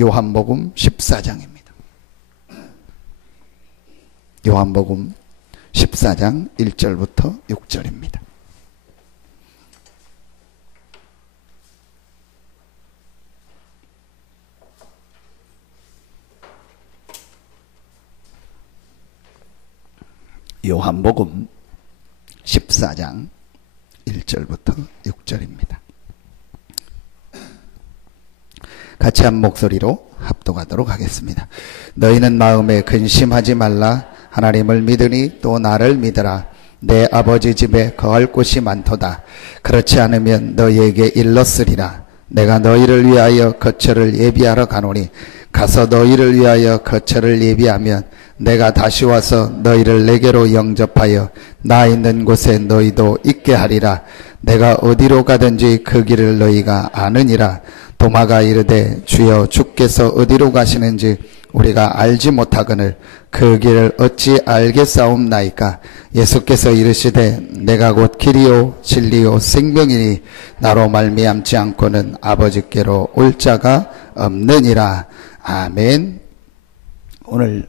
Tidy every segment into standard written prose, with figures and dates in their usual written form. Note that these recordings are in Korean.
요한복음 14장입니다. 요한복음 14장 1절부터 6절입니다. 요한복음 14장 1절부터 6절입니다. 같이 한 목소리로 합독하도록 하겠습니다. 너희는 마음에 근심하지 말라. 하나님을 믿으니 또 나를 믿으라. 내 아버지 집에 거할 곳이 많도다. 그렇지 않으면 너희에게 일렀으리라. 내가 너희를 위하여 거처를 예비하러 가노니 가서 너희를 위하여 거처를 예비하면 내가 다시 와서 너희를 내게로 영접하여 나 있는 곳에 너희도 있게 하리라. 내가 어디로 가든지 그 길을 너희가 아느니라. 도마가 이르되 주여 주께서 어디로 가시는지 우리가 알지 못하거늘 그 길을 어찌 알겠사옵나이까. 예수께서 이르시되 내가 곧 길이요 진리요 생명이니 나로 말미암지 않고는 아버지께로 올 자가 없느니라. 아멘. 오늘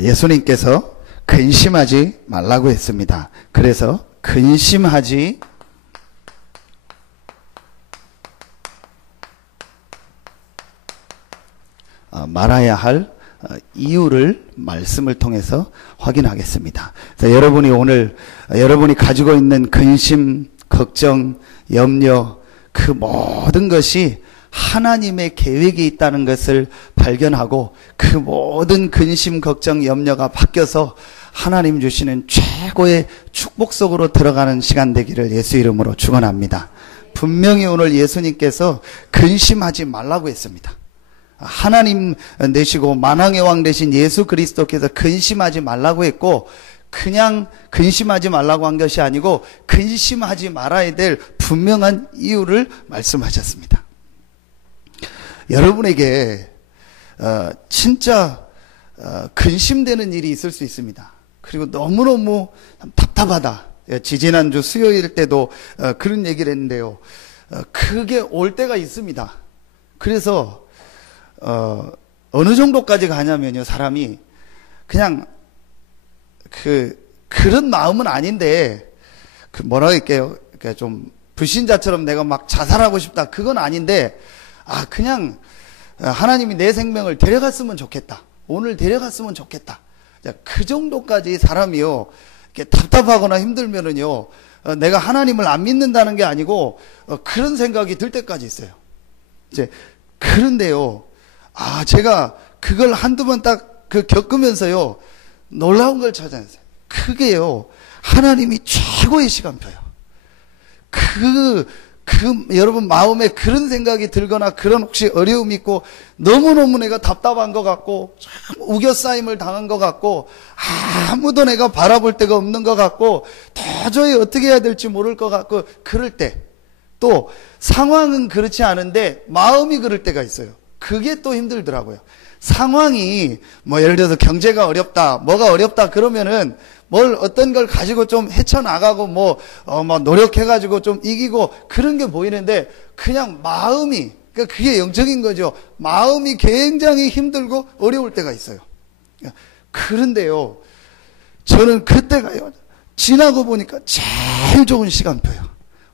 예수님께서 근심하지 말라고 했습니다. 그래서 근심하지 말아야 할 이유를 말씀을 통해서 확인하겠습니다. 여러분이 오늘 여러분이 가지고 있는 근심, 걱정, 염려 그 모든 것이 하나님의 계획이 있다는 것을 발견하고 그 모든 근심, 걱정, 염려가 바뀌어서 하나님 주시는 최고의 축복 속으로 들어가는 시간 되기를 예수 이름으로 축원합니다. 분명히 오늘 예수님께서 근심하지 말라고 했습니다. 하나님 되시고 만왕의 왕 되신 예수 그리스도께서 근심하지 말라고 했고, 그냥 근심하지 말라고 한 것이 아니고 근심하지 말아야 될 분명한 이유를 말씀하셨습니다. 여러분에게 진짜 근심되는 일이 있을 수 있습니다. 그리고 너무너무 답답하다. 지지난주 수요일 때도 그런 얘기를 했는데요. 그게 올 때가 있습니다. 그래서 어느 정도까지 가냐면요, 사람이 그냥 그런 마음은 아닌데 뭐라 할게요, 그러니까 좀 불신자처럼 내가 막 자살하고 싶다, 그건 아닌데 그냥 하나님이 내 생명을 데려갔으면 좋겠다, 오늘 데려갔으면 좋겠다, 그 정도까지 사람이요 이렇게 답답하거나 힘들면은요 내가 하나님을 안 믿는다는 게 아니고 그런 생각이 들 때까지 있어요. 이제 그런데요, 제가 그걸 한두 번 딱 겪으면서요 놀라운 걸 찾아냈어요. 그게요 하나님이 최고의 시간표예요. 여러분 마음에 그런 생각이 들거나 그런 혹시 어려움이 있고 너무너무 내가 답답한 것 같고 참 우겨싸임을 당한 것 같고 아무도 내가 바라볼 데가 없는 것 같고 도저히 어떻게 해야 될지 모를 것 같고 그럴 때, 또 상황은 그렇지 않은데 마음이 그럴 때가 있어요. 그게 또 힘들더라고요. 상황이 예를 들어서 경제가 어렵다, 뭐가 어렵다 그러면은 어떤 걸 가지고 좀 헤쳐나가고 노력해가지고 좀 이기고 그런 게 보이는데, 그냥 마음이, 그러니까 그게 영적인 거죠. 마음이 굉장히 힘들고 어려울 때가 있어요. 그런데요, 저는 그때가요, 지나고 보니까 제일 좋은 시간표예요.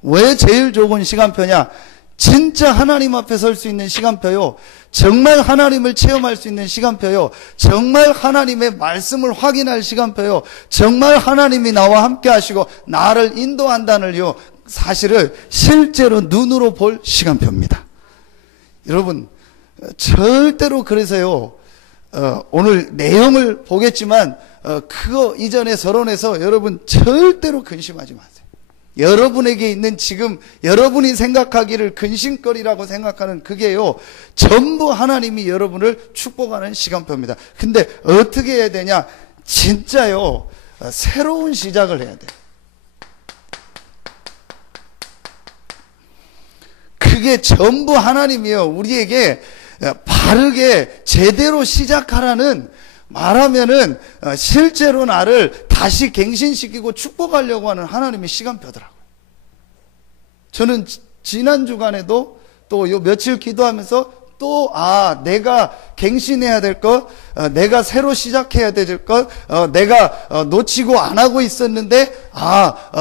왜 제일 좋은 시간표냐? 진짜 하나님 앞에 설 수 있는 시간표요, 정말 하나님을 체험할 수 있는 시간표요, 정말 하나님의 말씀을 확인할 시간표요, 정말 하나님이 나와 함께 하시고 나를 인도한다는 사실을 실제로 눈으로 볼 시간표입니다. 여러분 절대로, 그래서요 오늘 내용을 보겠지만 그거 이전에 서론에서 여러분 절대로 근심하지 마세요. 여러분에게 있는 지금 여러분이 생각하기를 근심거리라고 생각하는 그게요 전부 하나님이 여러분을 축복하는 시간표입니다. 근데 어떻게 해야 되냐? 진짜요 새로운 시작을 해야 돼요. 그게 전부 하나님이요 우리에게 바르게 제대로 시작하라는, 말하면은 실제로 나를 다시 갱신시키고 축복하려고 하는 하나님의 시간표더라고요. 저는 지난 주간에도 또 요 며칠 기도하면서 또, 내가 갱신해야 될 것, 내가 새로 시작해야 될 것, 내가 놓치고 안 하고 있었는데,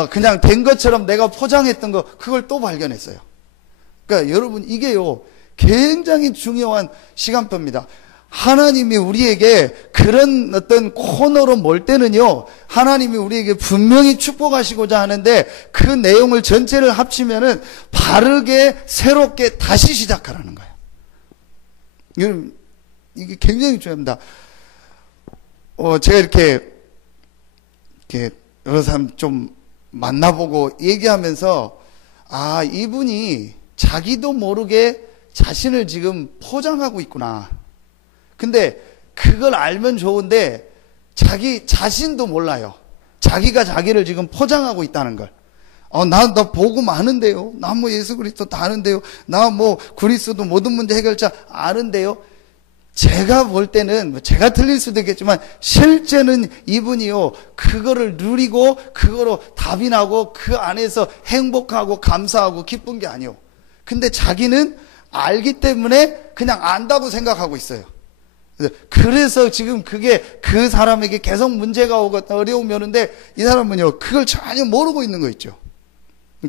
그냥 된 것처럼 내가 포장했던 거, 그걸 또 발견했어요. 그러니까 여러분, 이게요, 굉장히 중요한 시간표입니다. 하나님이 우리에게 그런 어떤 코너로 몰 때는요, 하나님이 우리에게 분명히 축복하시고자 하는데, 그 내용을 전체를 합치면은 바르게, 새롭게 다시 시작하라는 거예요. 여러분, 이게 굉장히 중요합니다. 제가 이렇게 여러 사람 좀 만나보고 얘기하면서, 이분이 자기도 모르게 자신을 지금 포장하고 있구나. 근데 그걸 알면 좋은데 자기 자신도 몰라요. 자기가 자기를 지금 포장하고 있다는 걸. 나 복음 아는데요. 나 뭐 예수 그리스도 다 아는데요. 나 뭐 그리스도 모든 문제 해결자 아는데요. 제가 볼 때는 제가 틀릴 수도 있겠지만 실제는 이분이요, 그거를 누리고 그거로 답이 나고 그 안에서 행복하고 감사하고 기쁜 게 아니요. 근데 자기는 알기 때문에 그냥 안다고 생각하고 있어요. 그래서 지금 그게 그 사람에게 계속 문제가 오고 어려움이 오는데, 이 사람은요, 그걸 전혀 모르고 있는 거 있죠.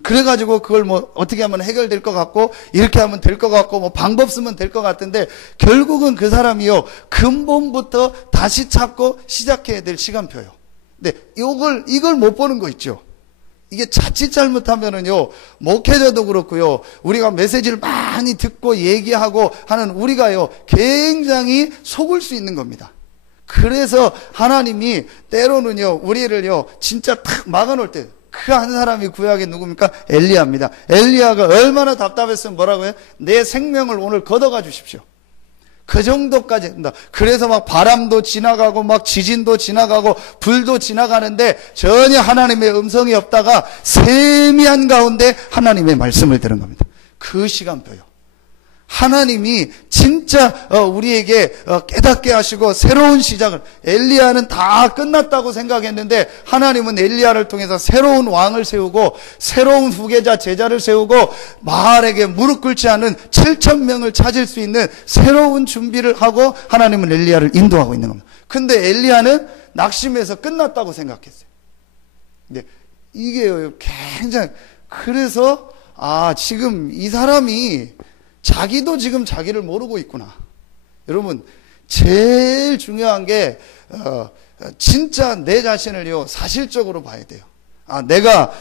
그래가지고 그걸 뭐 어떻게 하면 해결될 것 같고, 이렇게 하면 될 것 같고, 뭐 방법 쓰면 될 것 같은데, 결국은 그 사람이요, 근본부터 다시 찾고 시작해야 될 시간표예요. 근데 이걸 못 보는 거 있죠. 이게 자칫 잘못하면은요, 목회자도 그렇고요, 우리가 메시지를 많이 듣고 얘기하고 하는 우리가요, 굉장히 속을 수 있는 겁니다. 그래서 하나님이 때로는요, 우리를요, 진짜 탁 막아놓을 때, 그 한 사람이 구약에 누굽니까? 엘리야입니다. 엘리야가 얼마나 답답했으면 뭐라고요? 내 생명을 오늘 걷어가 주십시오. 그 정도까지 합니다. 그래서 막 바람도 지나가고 막 지진도 지나가고 불도 지나가는데 전혀 하나님의 음성이 없다가 세미한 가운데 하나님의 말씀을 들은 겁니다. 그 시간표요. 하나님이 진짜 우리에게 깨닫게 하시고 새로운 시작을, 엘리야는 다 끝났다고 생각했는데 하나님은 엘리야를 통해서 새로운 왕을 세우고 새로운 후계자 제자를 세우고 바알에게 무릎 꿇지 않은 7,000명을 찾을 수 있는 새로운 준비를 하고 하나님은 엘리야를 인도하고 있는 겁니다. 근데 엘리야는 낙심해서 끝났다고 생각했어요. 근데 이게 굉장히, 그래서 지금 이 사람이 자기도 지금 자기를 모르고 있구나. 여러분, 제일 중요한 게 진짜 내 자신을요, 사실적으로 봐야 돼요. 내가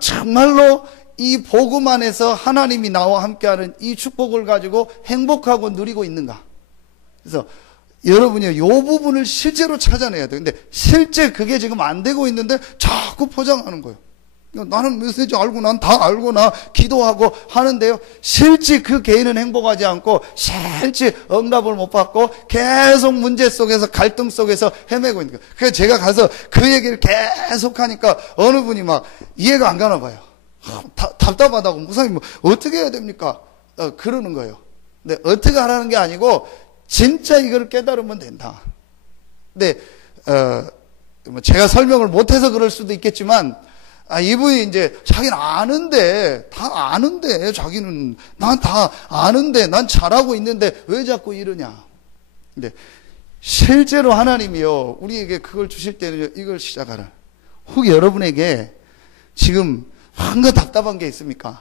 정말로 이 복음 안에서 하나님이 나와 함께하는 이 축복을 가지고 행복하고 누리고 있는가. 그래서 여러분이요, 이 부분을 실제로 찾아내야 돼요. 근데 실제 그게 지금 안 되고 있는데 자꾸 포장하는 거예요. 나는 메시지 알고 난 다 알고 나 기도하고 하는데요, 실제 그 개인은 행복하지 않고 실제 응답을 못 받고 계속 문제 속에서 갈등 속에서 헤매고 있는 거예요. 그래서 제가 가서 그 얘기를 계속 하니까 어느 분이 막 이해가 안 가나 봐요. 답답하다고, 목사님 뭐 어떻게 해야 됩니까? 그러는 거예요. 근데 어떻게 하라는 게 아니고 진짜 이걸 깨달으면 된다. 근데 뭐 제가 설명을 못해서 그럴 수도 있겠지만, 이분이 이제 자기는 아는데, 다 아는데, 자기는, 난 다 아는데, 난 잘하고 있는데 왜 자꾸 이러냐. 근데 실제로 하나님이요, 우리에게 그걸 주실 때는 이걸 시작하라. 혹 여러분에게 지금 뭔가 답답한 게 있습니까?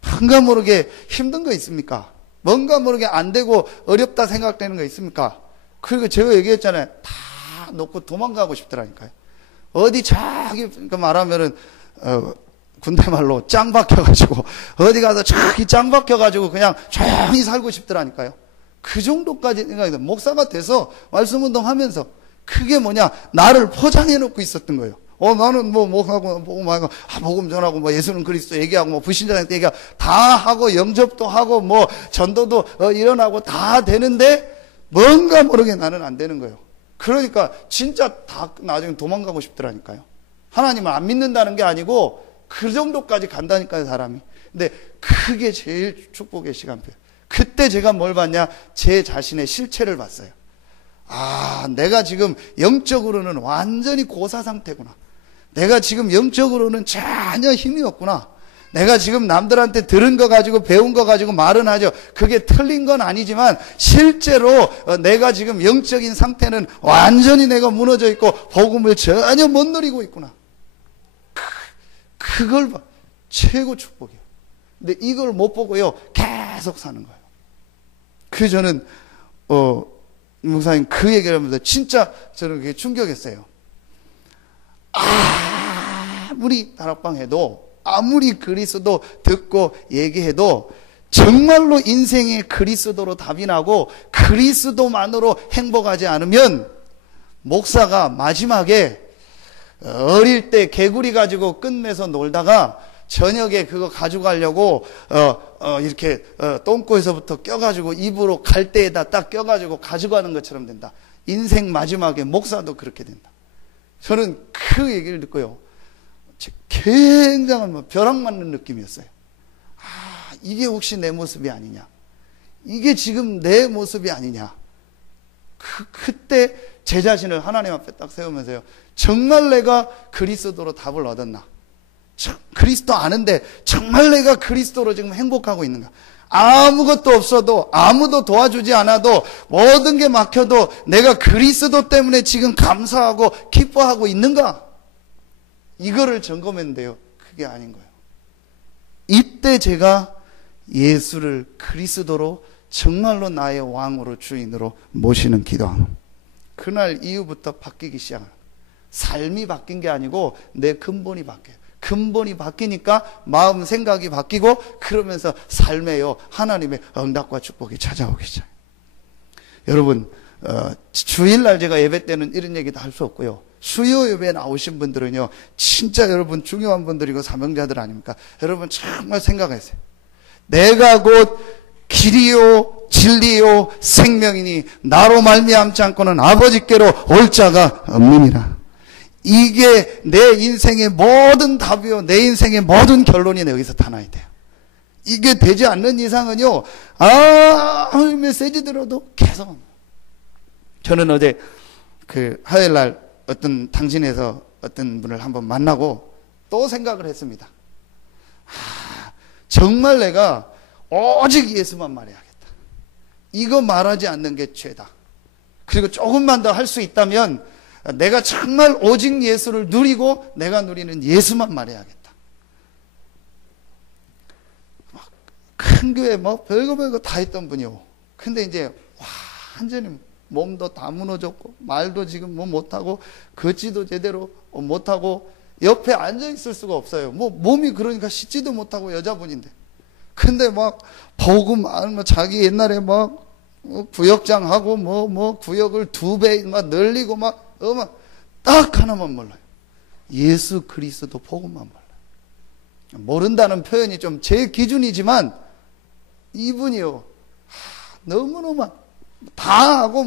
뭔가 모르게 힘든 거 있습니까? 뭔가 모르게 안 되고 어렵다 생각되는 거 있습니까? 그리고 제가 얘기했잖아요. 다 놓고 도망가고 싶더라니까요. 어디 저기 말하면은 군대 말로 짱 박혀가지고 어디 가서 저기 짱 박혀가지고 그냥 조용히 살고 싶더라니까요. 그 정도까지 생각이 돼. 목사가 돼서 말씀 운동하면서 그게 뭐냐, 나를 포장해 놓고 있었던 거예요. 나는 목하고 복음 전하고 뭐 예수는 그리스도 얘기하고 뭐 불신자한테 얘기하고 다 하고 영접도 하고 뭐 전도도 일어나고 다 되는데 뭔가 모르게 나는 안 되는 거예요. 그러니까 진짜 다 나중에 도망가고 싶더라니까요. 하나님을 안 믿는다는 게 아니고 그 정도까지 간다니까요, 사람이. 근데 그게 제일 축복의 시간표예요. 그때 제가 뭘 봤냐, 제 자신의 실체를 봤어요. 내가 지금 영적으로는 완전히 고사 상태구나. 내가 지금 영적으로는 전혀 힘이 없구나. 내가 지금 남들한테 들은 거 가지고 배운 거 가지고 말은 하죠. 그게 틀린 건 아니지만 실제로 내가 지금 영적인 상태는 완전히 내가 무너져 있고 복음을 전혀 못 누리고 있구나. 그걸 봐. 최고 축복이에요. 근데 이걸 못 보고요. 계속 사는 거예요. 그 저는 목사님 그 얘기를 하면서 진짜 저는 그게 충격했어요. 아무리 다락방 해도 아무리 그리스도 듣고 얘기해도 정말로 인생의 그리스도로 답이 나고 그리스도만으로 행복하지 않으면 목사가 마지막에 어릴 때 개구리 가지고 끝내서 놀다가 저녁에 그거 가져가려고 이렇게 똥꼬에서부터 껴가지고 입으로 갈대에다 딱 껴가지고 가져가는 것처럼 된다. 인생 마지막에 목사도 그렇게 된다. 저는 그 얘기를 듣고요. 굉장한 벼락 맞는 느낌이었어요. 이게 혹시 내 모습이 아니냐? 이게 지금 내 모습이 아니냐? 그때 제 자신을 하나님 앞에 딱 세우면서요. 정말 내가 그리스도로 답을 얻었나? 그리스도 아는데 정말 내가 그리스도로 지금 행복하고 있는가? 아무것도 없어도 아무도 도와주지 않아도 모든 게 막혀도 내가 그리스도 때문에 지금 감사하고 기뻐하고 있는가? 이거를 점검했는데요. 그게 아닌 거예요. 이때 제가 예수를 그리스도로 정말로 나의 왕으로 주인으로 모시는 기도하는 그날 이후부터 바뀌기 시작합니다. 삶이 바뀐 게 아니고 내 근본이 바뀌어요. 근본이 바뀌니까 마음 생각이 바뀌고 그러면서 삶에요 하나님의 응답과 축복이 찾아오기 시작해요. 여러분 주일날 제가 예배 때는 이런 얘기도 할 수 없고요. 수요 예배에 나오신 분들은요 진짜 여러분 중요한 분들이고 사명자들 아닙니까? 여러분 정말 생각하세요. 내가 곧 길이요 진리요 생명이니 나로 말미암지 않고는 아버지께로 올 자가 없느니라. 이게 내 인생의 모든 답이요 내 인생의 모든 결론이 여기서 다 나야 돼요. 이게 되지 않는 이상은요 메시지 들어도 계속 합니다. 저는 어제 그 화요일날 어떤 당신에서 어떤 분을 한번 만나고 또 생각을 했습니다. 정말 내가 오직 예수만 말해야겠다. 이거 말하지 않는 게 죄다. 그리고 조금만 더 할 수 있다면 내가 정말 오직 예수를 누리고 내가 누리는 예수만 말해야겠다. 큰 교회 별거 다 했던 분이요. 근데 이제 완전히 몸도 다 무너졌고 말도 지금 못하고 걷지도 제대로 못하고 옆에 앉아있을 수가 없어요. 몸이 그러니까 씻지도 못하고 여자분인데. 근데 복음 자기 옛날에 구역장하고 구역을 2배 늘리고 딱 하나만 몰라요. 예수 그리스도 복음만 몰라요. 모른다는 표현이 좀 제 기준이지만 이분이요 너무너무 다 하고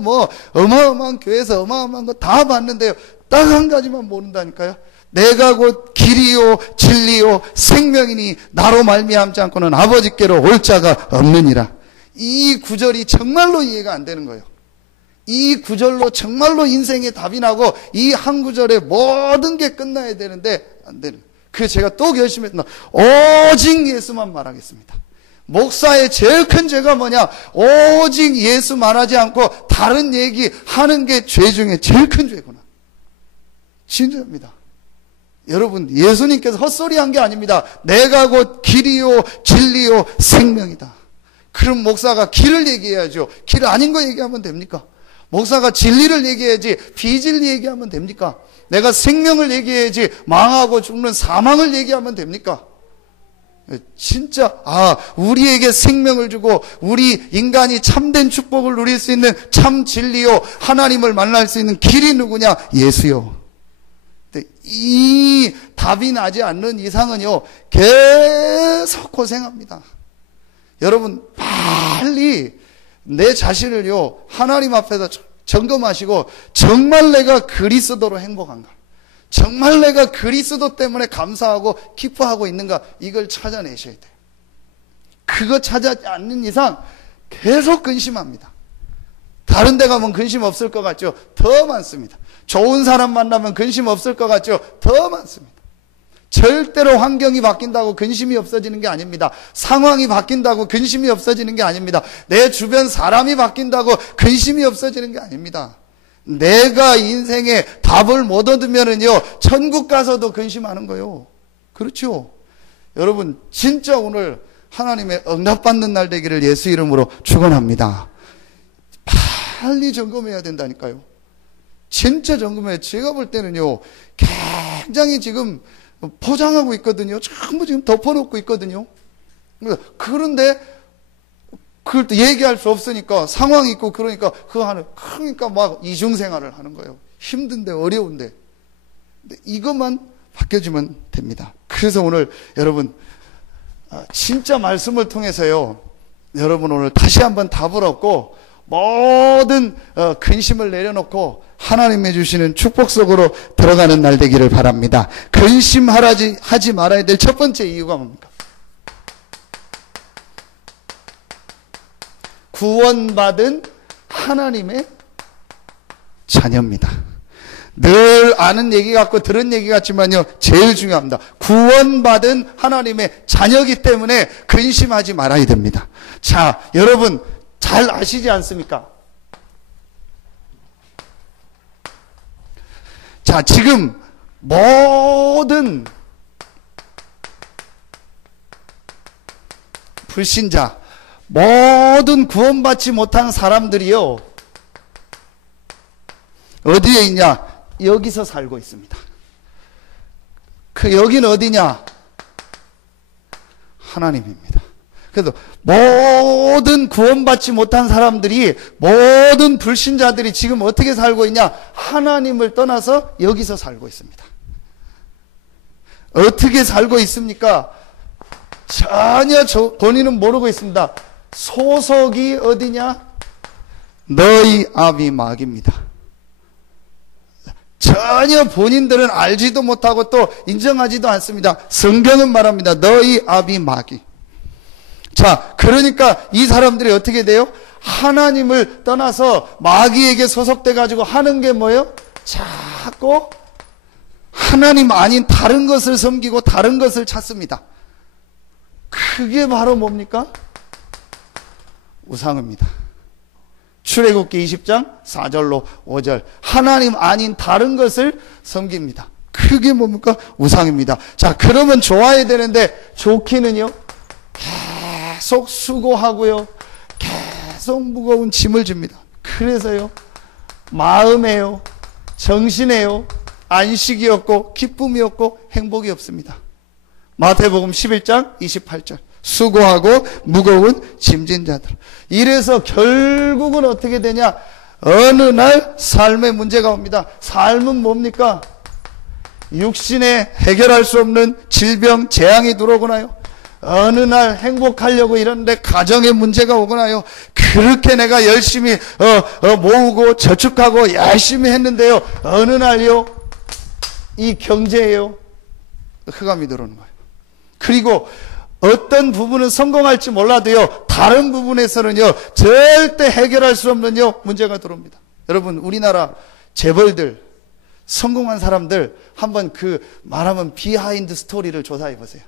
어마어마한 교회에서 어마어마한 거 다 봤는데요 딱 한 가지만 모른다니까요. 내가 곧 길이요 진리요 생명이니 나로 말미암지 않고는 아버지께로 올 자가 없느니라. 이 구절이 정말로 이해가 안 되는 거예요. 이 구절로 정말로 인생의 답이 나고 이 한 구절에 모든 게 끝나야 되는데 안 되는 거예요. 그래서 제가 또 결심했나 오직 예수만 말하겠습니다. 목사의 제일 큰 죄가 뭐냐? 오직 예수 말하지 않고 다른 얘기 하는 게 죄 중에 제일 큰 죄구나. 진짜입니다. 여러분 예수님께서 헛소리한 게 아닙니다. 내가 곧 길이요 진리요 생명이다. 그럼 목사가 길을 얘기해야죠. 길 아닌 거 얘기하면 됩니까? 목사가 진리를 얘기해야지 비진리 얘기하면 됩니까? 내가 생명을 얘기해야지 망하고 죽는 사망을 얘기하면 됩니까? 진짜 우리에게 생명을 주고 우리 인간이 참된 축복을 누릴 수 있는 참 진리요 하나님을 만날 수 있는 길이 누구냐? 예수요. 이 답이 나지 않는 이상은요 계속 고생합니다. 여러분 빨리 내 자신을요 하나님 앞에서 점검하시고 정말 내가 그리스도로 행복한가? 정말 내가 그리스도 때문에 감사하고 기뻐하고 있는가? 이걸 찾아내셔야 돼요. 그거 찾아지 않는 이상 계속 근심합니다. 다른 데 가면 근심 없을 것 같죠? 더 많습니다. 좋은 사람 만나면 근심 없을 것 같죠? 더 많습니다. 절대로 환경이 바뀐다고 근심이 없어지는 게 아닙니다. 상황이 바뀐다고 근심이 없어지는 게 아닙니다. 내 주변 사람이 바뀐다고 근심이 없어지는 게 아닙니다. 내가 인생에 답을 못 얻으면은요, 천국 가서도 근심하는 거요. 그렇죠? 여러분, 진짜 오늘 하나님의 응답받는 날 되기를 예수 이름으로 축원합니다. 빨리 점검해야 된다니까요. 진짜 점검해요. 제가 볼 때는요, 굉장히 지금 포장하고 있거든요. 전부 지금 덮어놓고 있거든요. 그런데 그걸 또 얘기할 수 없으니까 상황이 있고 그러니까 그러니까 막 이중생활을 하는 거예요. 힘든데 어려운데. 근데 이것만 바뀌어주면 됩니다. 그래서 오늘 여러분 진짜 말씀을 통해서요, 여러분 오늘 다시 한번 답을 얻고 모든 근심을 내려놓고 하나님이 주시는 축복 속으로 들어가는 날 되기를 바랍니다. 근심하지 말아야 될 첫 번째 이유가 뭡니까? 구원받은 하나님의 자녀입니다. 늘 아는 얘기 같고 들은 얘기 같지만요, 제일 중요합니다. 구원받은 하나님의 자녀이기 때문에 근심하지 말아야 됩니다. 자, 여러분 잘 아시지 않습니까? 자, 지금 모든 불신자, 모든 구원받지 못한 사람들이요, 어디에 있냐? 여기서 살고 있습니다. 그 여긴 어디냐? 하나님입니다. 그래서 모든 구원받지 못한 사람들이, 모든 불신자들이 지금 어떻게 살고 있냐? 하나님을 떠나서 여기서 살고 있습니다. 어떻게 살고 있습니까? 전혀 본인은 모르고 있습니다. 소속이 어디냐? 너희 아비 마귀입니다. 전혀 본인들은 알지도 못하고 또 인정하지도 않습니다. 성경은 말합니다. 너희 아비 마귀. 자, 그러니까 이 사람들이 어떻게 돼요? 하나님을 떠나서 마귀에게 소속돼 가지고 하는 게 뭐예요? 자꾸 하나님 아닌 다른 것을 섬기고 다른 것을 찾습니다. 그게 바로 뭡니까? 우상입니다. 출애굽기 20장 4절로 5절. 하나님 아닌 다른 것을 섬깁니다. 그게 뭡니까? 우상입니다. 자, 그러면 좋아야 되는데 좋기는요, 계속 수고하고요, 계속 무거운 짐을 집니다. 그래서요, 마음에요, 정신에요, 안식이 없고 기쁨이 없고 행복이 없습니다. 마태복음 11장 28절. 수고하고 무거운 짐진 자들. 이래서 결국은 어떻게 되냐? 어느 날 삶의 문제가 옵니다. 삶은 뭡니까? 육신에 해결할 수 없는 질병, 재앙이 들어오거나요, 어느 날 행복하려고 이러는데 가정에 문제가 오거나요, 그렇게 내가 열심히 모으고 저축하고 열심히 했는데요, 어느 날요, 이 경제에요, 흑암이 들어오는 거예요. 그리고 어떤 부분은 성공할지 몰라도요, 다른 부분에서는요, 절대 해결할 수 없는요, 문제가 들어옵니다. 여러분, 우리나라 재벌들, 성공한 사람들, 한번 말하면 비하인드 스토리를 조사해 보세요.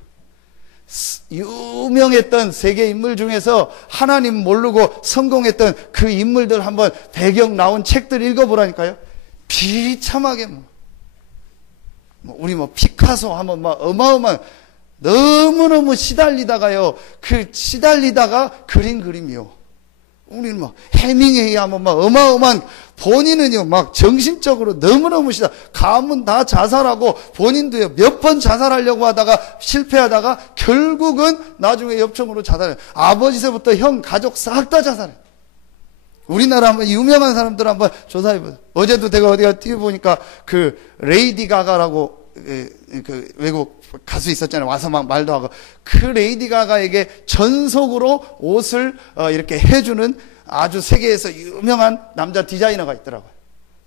유명했던 세계 인물 중에서 하나님 모르고 성공했던 그 인물들 한번 배경 나온 책들 읽어보라니까요. 비참하게 우리 피카소 하면 어마어마한, 너무너무 시달리다가요, 시달리다가 그린 그림이요. 우리는 해밍웨이 하면 어마어마한, 본인은요, 정신적으로 너무너무 가면 다 자살하고, 본인도요, 몇 번 자살하려고 하다가 실패하다가 결국은 나중에 엽총으로 자살해요. 아버지서부터 형, 가족 싹 다 자살해요. 우리나라 한번 유명한 사람들 한번 조사해보세요. 어제도 내가 어디가 TV 보니까 레이디 가가라고 외국 가수 있었잖아요. 와서 말도 하고. 그 레이디 가가에게 전속으로 옷을 이렇게 해주는 아주 세계에서 유명한 남자 디자이너가 있더라고요.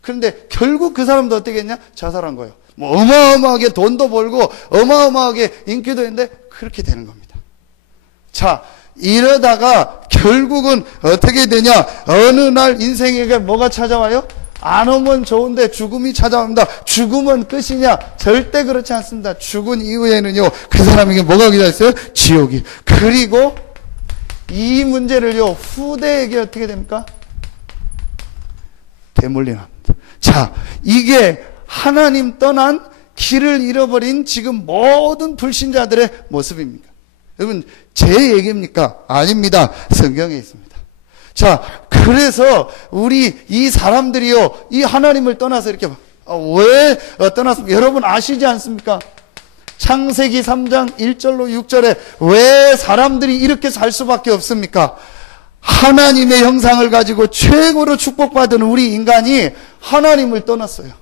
그런데 결국 그 사람도 어떻게 했냐? 자살한 거예요. 어마어마하게 돈도 벌고 어마어마하게 인기도 있는데 그렇게 되는 겁니다. 자, 이러다가 결국은 어떻게 되냐? 어느 날 인생에게 뭐가 찾아와요? 안 오면 좋은데 죽음이 찾아옵니다. 죽음은 끝이냐? 절대 그렇지 않습니다. 죽은 이후에는요, 그 사람에게 뭐가 기다렸어요? 지옥이. 그리고 이 문제를요, 후대에게 어떻게 됩니까? 되물림합니다. 자, 이게 하나님 떠난 길을 잃어버린 지금 모든 불신자들의 모습입니까? 여러분, 제 얘기입니까? 아닙니다. 성경에 있습니다. 자, 그래서 우리 이 사람들이요, 이 하나님을 떠나서 이렇게 왜 떠났습니까? 여러분 아시지 않습니까? 창세기 3장 1절로 6절에 왜 사람들이 이렇게 살 수밖에 없습니까? 하나님의 형상을 가지고 최고로 축복받은 우리 인간이 하나님을 떠났어요.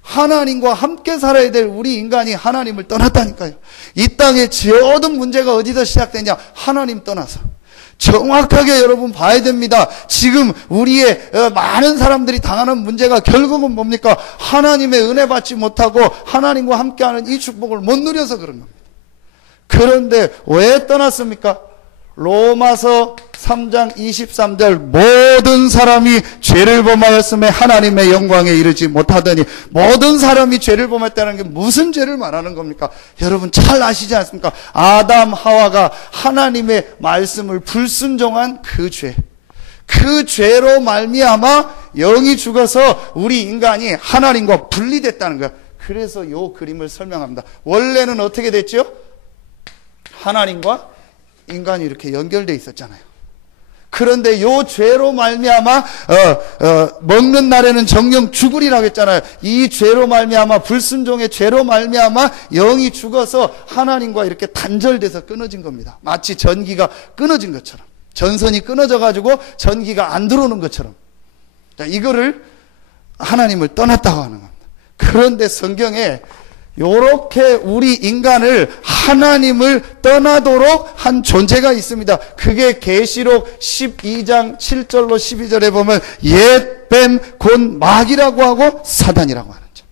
하나님과 함께 살아야 될 우리 인간이 하나님을 떠났다니까요. 이 땅의 모든 문제가 어디서 시작되냐? 하나님 떠나서. 정확하게 여러분 봐야 됩니다. 지금 우리의 많은 사람들이 당하는 문제가 결국은 뭡니까? 하나님의 은혜 받지 못하고 하나님과 함께하는 이 축복을 못 누려서 그런 겁니다. 그런데 왜 떠났습니까? 로마서 3장 23절 모든 사람이 죄를 범하였음에 하나님의 영광에 이르지 못하더니, 모든 사람이 죄를 범했다는 게 무슨 죄를 말하는 겁니까? 여러분 잘 아시지 않습니까? 아담 하와가 하나님의 말씀을 불순종한 그 죄, 그 죄로 말미암아 영이 죽어서 우리 인간이 하나님과 분리됐다는 거예요. 그래서 이 그림을 설명합니다. 원래는 어떻게 됐죠? 하나님과 인간이 이렇게 연결되어 있었잖아요. 그런데 요 죄로 말미암아 먹는 날에는 정령 죽으리라고 했잖아요. 이 죄로 말미암아, 불순종의 죄로 말미암아 영이 죽어서 하나님과 이렇게 단절돼서 끊어진 겁니다. 마치 전기가 끊어진 것처럼, 전선이 끊어져 가지고 전기가 안 들어오는 것처럼. 자, 이거를 하나님을 떠났다고 하는 겁니다. 그런데 성경에 요렇게 우리 인간을 하나님을 떠나도록 한 존재가 있습니다. 그게 계시록 12장 7절로 12절에 보면 옛 뱀 곧 마귀라고 하고 사단이라고 하는 점.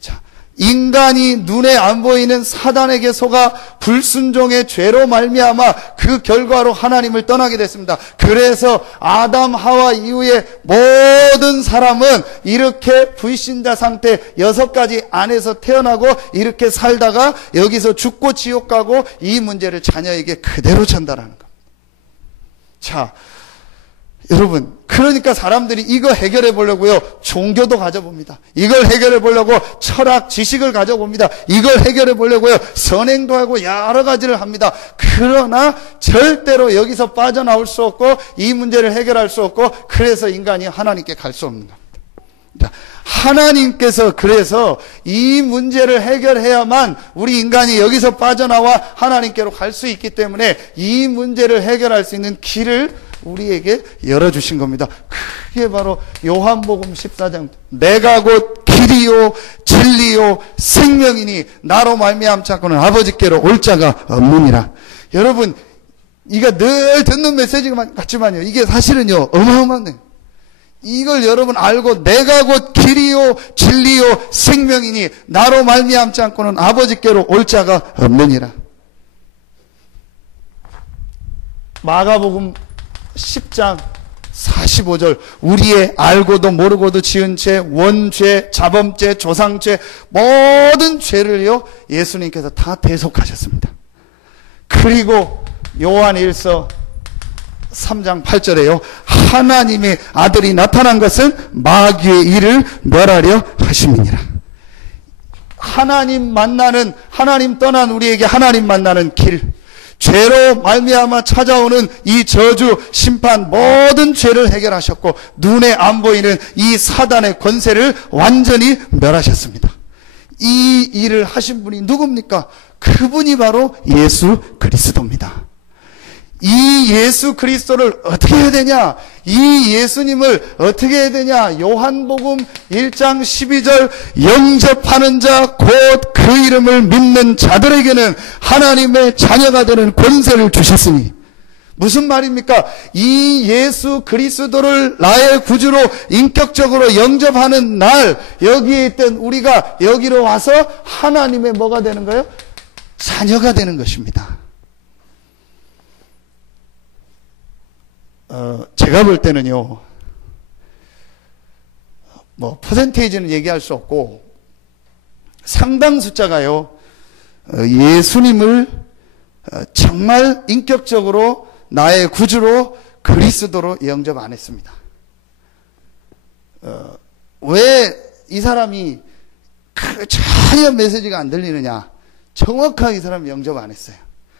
자, 인간이 눈에 안 보이는 사단에게 속아 불순종의 죄로 말미암아 그 결과로 하나님을 떠나게 됐습니다. 그래서 아담 하와 이후에 모든 사람은 이렇게 불신자 상태 6가지 안에서 태어나고 이렇게 살다가 여기서 죽고 지옥 가고 이 문제를 자녀에게 그대로 전달하는 겁니다. 자, 여러분, 그러니까 사람들이 이거 해결해 보려고요, 종교도 가져봅니다. 이걸 해결해 보려고 철학, 지식을 가져봅니다. 이걸 해결해 보려고요, 선행도 하고 여러 가지를 합니다. 그러나 절대로 여기서 빠져나올 수 없고 이 문제를 해결할 수 없고, 그래서 인간이 하나님께 갈 수 없는 겁니다. 하나님께서 그래서 이 문제를 해결해야만 우리 인간이 여기서 빠져나와 하나님께로 갈 수 있기 때문에 이 문제를 해결할 수 있는 길을 우리에게 열어주신 겁니다. 그게 바로 요한복음 14장 내가 곧 길이요 진리요 생명이니 나로 말미암지 않고는 아버지께로 올 자가 없느니라. 여러분, 이거 늘 듣는 메시지 같지만요, 이게 사실은요 어마어마한데, 이걸 여러분 알고 내가 곧 길이요 진리요 생명이니 나로 말미암지 않고는 아버지께로 올 자가 없느니라. 마가복음 10장 45절 우리의 알고도 모르고도 지은 죄, 원죄, 자범죄, 조상죄, 모든 죄를요 예수님께서 다 대속하셨습니다. 그리고 요한 1서 3장 8절에요 하나님의 아들이 나타난 것은 마귀의 일을 멸하려 하심이니라. 하나님 만나는, 하나님 떠난 우리에게 하나님 만나는 길, 죄로 말미암아 찾아오는 이 저주, 심판, 모든 죄를 해결하셨고 눈에 안 보이는 이 사단의 권세를 완전히 멸하셨습니다. 이 일을 하신 분이 누굽니까? 그분이 바로 예수 그리스도입니다. 이 예수 그리스도를 어떻게 해야 되냐? 이 예수님을 어떻게 해야 되냐? 요한복음 1장 12절 영접하는 자 곧 그 이름을 믿는 자들에게는 하나님의 자녀가 되는 권세를 주셨으니. 무슨 말입니까? 이 예수 그리스도를 나의 구주로 인격적으로 영접하는 날, 여기에 있던 우리가 여기로 와서 하나님의 뭐가 되는 거예요? 자녀가 되는 것입니다. 제가 볼 때는요, 뭐 퍼센테이지는 얘기할 수 없고 상당 숫자가요, 예수님을 정말 인격적으로 나의 구주로 그리스도로 영접 안 했습니다. 왜 이 사람이 전혀 메시지가 안 들리느냐? 정확하게 이 사람이 영접 안 했어요.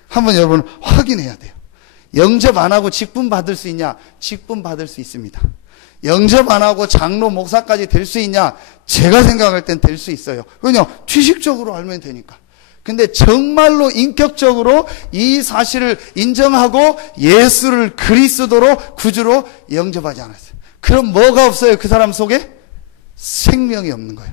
한번 여러분 확인해야 돼요. 영접 안 하고 직분 받을 수 있냐? 직분 받을 수 있습니다. 영접 안 하고 장로 목사까지 될 수 있냐? 제가 생각할 땐 될 수 있어요. 왜냐? 취식적으로 알면 되니까. 근데 정말로 인격적으로 이 사실을 인정하고 예수를 그리스도로 구주로 영접하지 않았어요. 그럼 뭐가 없어요? 그 사람 속에? 생명이 없는 거예요.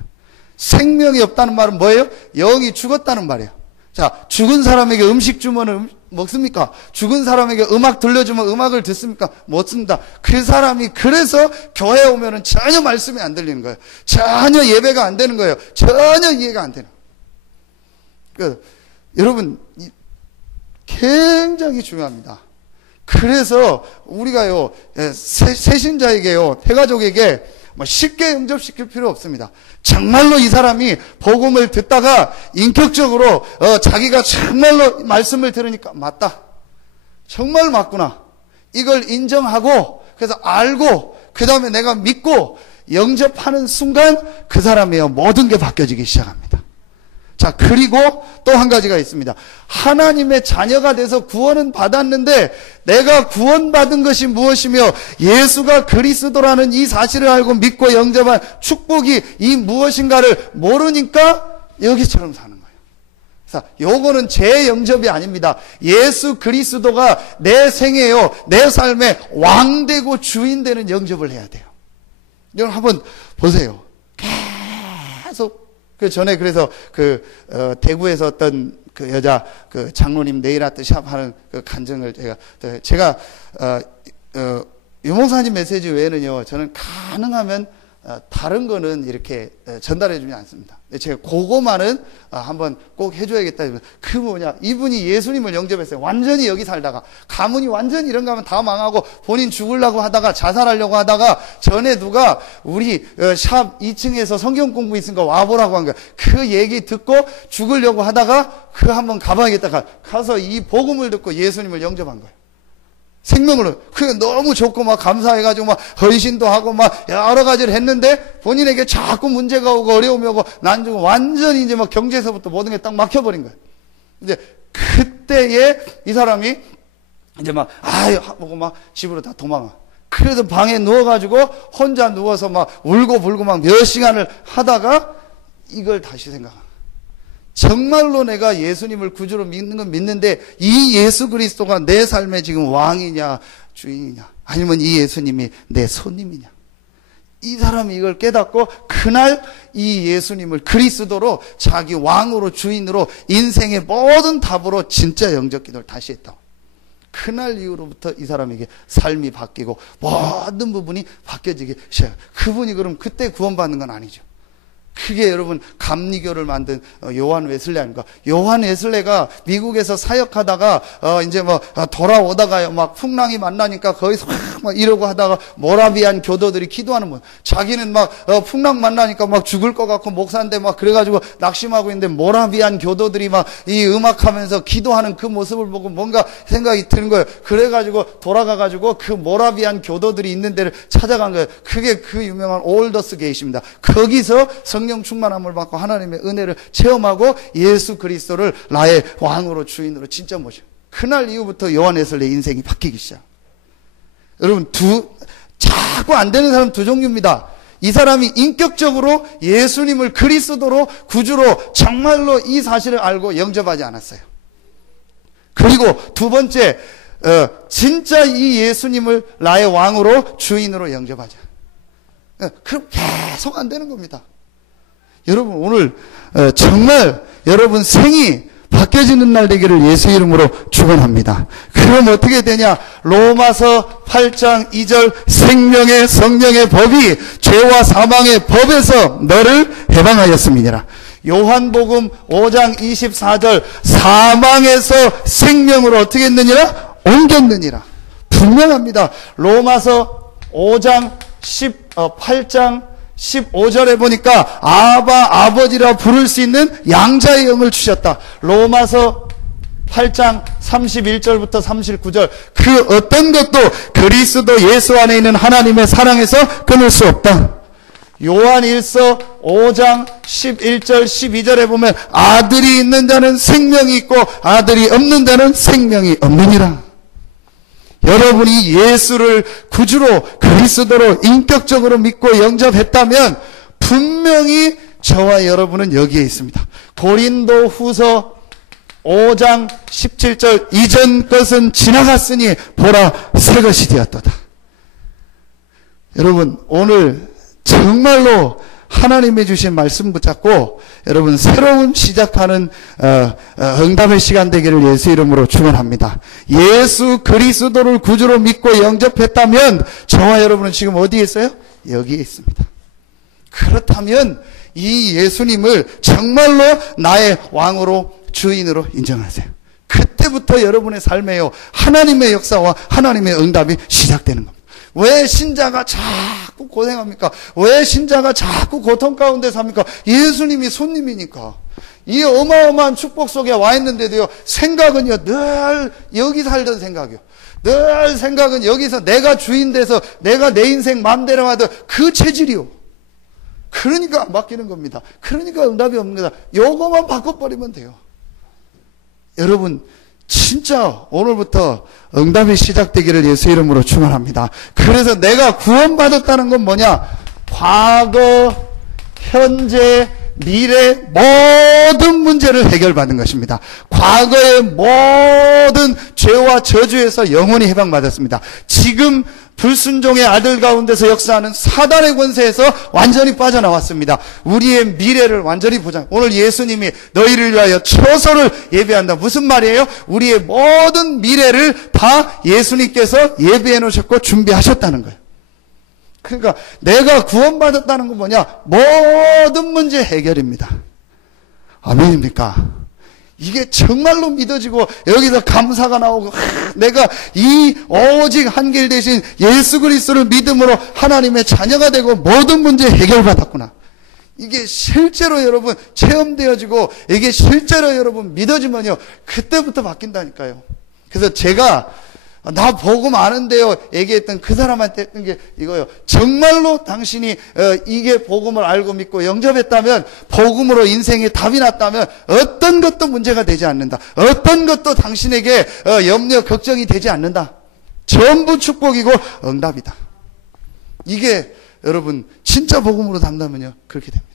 생명이 없다는 말은 뭐예요? 영이 죽었다는 말이에요. 자, 죽은 사람에게 음식 주면 먹습니까? 죽은 사람에게 음악 들려주면 음악을 듣습니까? 못 씁니다. 그 사람이 그래서 교회에 오면은 전혀 말씀이 안 들리는 거예요. 전혀 예배가 안 되는 거예요. 전혀 이해가 안 되는 거예요. 여러분, 굉장히 중요합니다. 그래서 우리가요, 새신자에게요, 태가족에게 쉽게 영접시킬 필요 없습니다. 정말로 이 사람이 복음을 듣다가 인격적으로 자기가 정말로 말씀을 들으니까 맞다. 정말 맞구나. 이걸 인정하고 그래서 알고 그 다음에 내가 믿고 영접하는 순간 그 사람의 모든 게 바뀌어지기 시작합니다. 자, 그리고 또 한 가지가 있습니다. 하나님의 자녀가 돼서 구원은 받았는데 내가 구원받은 것이 무엇이며 예수가 그리스도라는 이 사실을 알고 믿고 영접한 축복이 이 무엇인가를 모르니까 여기처럼 사는 거예요. 그래서 요거는 제 영접이 아닙니다. 예수 그리스도가 내 생애요, 내 삶의 왕되고 주인되는 영접을 해야 돼요. 여러분 한번 보세요. 계속 전에 그래서 대구에서 어떤 그 여자 그 장로님 네일 아트 샵 하는 그 간증을 제가 유목사님 메시지 외에는요, 저는 가능하면 다른 거는 이렇게 전달해 주지 않습니다. 제가 그거만은 한번 꼭 해줘야겠다. 그 뭐냐, 이분이 예수님을 영접했어요. 완전히 여기 살다가 가문이 완전히 이런 거 하면 다 망하고 본인 죽으려고 하다가 자살하려고 하다가 전에 누가 우리 샵 2층에서 성경 공부 있으니까 와보라고 한 거야. 그 얘기 듣고 죽으려고 하다가 그 한번 가봐야겠다. 가서 이 복음을 듣고 예수님을 영접한 거예요. 생명으로. 그게 너무 좋고 막 감사해가지고 막 헌신도 하고 막 여러 가지를 했는데 본인에게 자꾸 문제가 오고 어려움이 오고 난주고 완전히 이제 막 경제에서부터 모든 게 딱 막혀버린 거예요. 이제 그때에 이 사람이 이제 막 하고 막 집으로 다 도망가. 그래서 방에 누워가지고 혼자 누워서 막 울고 불고 막 몇 시간을 하다가 이걸 다시 생각한 거예요. 정말로 내가 예수님을 구주로 믿는 건 믿는데 이 예수 그리스도가 내 삶의 지금 왕이냐 주인이냐, 아니면 이 예수님이 내 손님이냐. 이 사람이 이걸 깨닫고 그날 이 예수님을 그리스도로 자기 왕으로 주인으로 인생의 모든 답으로 진짜 영접 기도를 다시 했다. 그날 이후로부터 이 사람에게 삶이 바뀌고 모든 부분이 바뀌어지기 시작해요. 그분이 그럼 그때 구원받는 건 아니죠. 그게 여러분 감리교를 만든 요한 웨슬레 아닙니까? 요한 웨슬레가 미국에서 사역하다가 이제 뭐 돌아오다가요 막 풍랑이 만나니까 거기서 막 이러고 하다가 모라비안 교도들이 기도하는 거예요. 자기는 막 풍랑 만나니까 막 죽을 것 같고 목사인데 막 그래가지고 낙심하고 있는데 모라비안 교도들이 막 이 음악하면서 기도하는 그 모습을 보고 뭔가 생각이 드는 거예요. 그래가지고 돌아가가지고 그 모라비안 교도들이 있는 데를 찾아간 거예요. 그게 그 유명한 올더스 게이트입니다. 거기서 성령 충만함을 받고 하나님의 은혜를 체험하고 예수 그리스도를 나의 왕으로 주인으로 진짜 모셔. 그날 이후부터 요한 웨슬레 인생이 바뀌기 시작. 여러분 자꾸 안 되는 사람 두 종류입니다. 이 사람이 인격적으로 예수님을 그리스도로 구주로 정말로 이 사실을 알고 영접하지 않았어요. 그리고 두 번째, 진짜 이 예수님을 나의 왕으로 주인으로 영접하자. 그럼 계속 안 되는 겁니다. 여러분 오늘 정말 여러분 생이 바뀌어지는 날 되기를 예수 이름으로 축원합니다. 그럼 어떻게 되냐? 로마서 8장 2절 생명의 성령의 법이 죄와 사망의 법에서 너를 해방하였음이니라. 요한복음 5장 24절 사망에서 생명으로 어떻게 했느니라? 옮겼느니라. 분명합니다. 로마서 5장 8장 15절에 보니까 아버지라 부를 수 있는 양자의 영을 주셨다. 로마서 8장 31절부터 39절. 그 어떤 것도 그리스도 예수 안에 있는 하나님의 사랑에서 끊을 수 없다. 요한일서 5장 11절 12절에 보면 아들이 있는 자는 생명이 있고 아들이 없는 자는 생명이 없느니라. 여러분이 예수를 구주로 그리스도로 인격적으로 믿고 영접했다면 분명히 저와 여러분은 여기에 있습니다. 고린도 후서 5장 17절 이전 것은 지나갔으니 보라 새 것이 되었도다. 여러분 오늘 정말로 하나님이 주신 말씀 붙잡고 여러분 새로운 시작하는 응답의 시간 되기를 예수 이름으로 축원합니다. 예수 그리스도를 구주로 믿고 영접했다면 저와 여러분은 지금 어디에 있어요? 여기에 있습니다. 그렇다면 이 예수님을 정말로 나의 왕으로 주인으로 인정하세요. 그때부터 여러분의 삶에요 하나님의 역사와 하나님의 응답이 시작되는 겁니다. 왜 신자가 자꾸 고생합니까? 왜 신자가 자꾸 고통 가운데 삽니까? 예수님이 손님이니까. 이 어마어마한 축복 속에 와 있는데도요, 생각은요, 늘 여기 살던 생각이요. 늘 생각은 여기서 내가 주인 돼서 내가 내 인생 마음대로 하던 그 체질이요. 그러니까 안 바뀌는 겁니다. 그러니까 응답이 없는 거다. 요거만 바꿔버리면 돼요. 여러분, 진짜 오늘부터 응답이 시작되기를 예수 이름으로 축원합니다. 그래서 내가 구원받았다는 건 뭐냐? 과거, 현재, 미래 모든 문제를 해결받은 것입니다. 과거의 모든 죄와 저주에서 영원히 해방받았습니다. 지금 불순종의 아들 가운데서 역사하는 사단의 권세에서 완전히 빠져나왔습니다. 우리의 미래를 완전히 보장. 오늘 예수님이 너희를 위하여 처소를 예비한다. 무슨 말이에요? 우리의 모든 미래를 다 예수님께서 예비해 놓으셨고 준비하셨다는 거예요. 그러니까 내가 구원받았다는 건 뭐냐? 모든 문제 해결입니다. 아멘입니까? 이게 정말로 믿어지고 여기서 감사가 나오고 내가 이 오직 한길 대신 예수 그리스도를 믿음으로 하나님의 자녀가 되고 모든 문제 해결받았구나. 이게 실제로 여러분 체험되어지고 이게 실제로 여러분 믿어지면요 그때부터 바뀐다니까요. 그래서 제가 나 복음 아는데요 얘기했던 그 사람한테 했던 게 이거예요. 정말로 당신이 이게 복음을 알고 믿고 영접했다면, 복음으로 인생에 답이 났다면 어떤 것도 문제가 되지 않는다. 어떤 것도 당신에게 염려 걱정이 되지 않는다. 전부 축복이고 응답이다. 이게 여러분 진짜 복음으로 산다면요 그렇게 됩니다.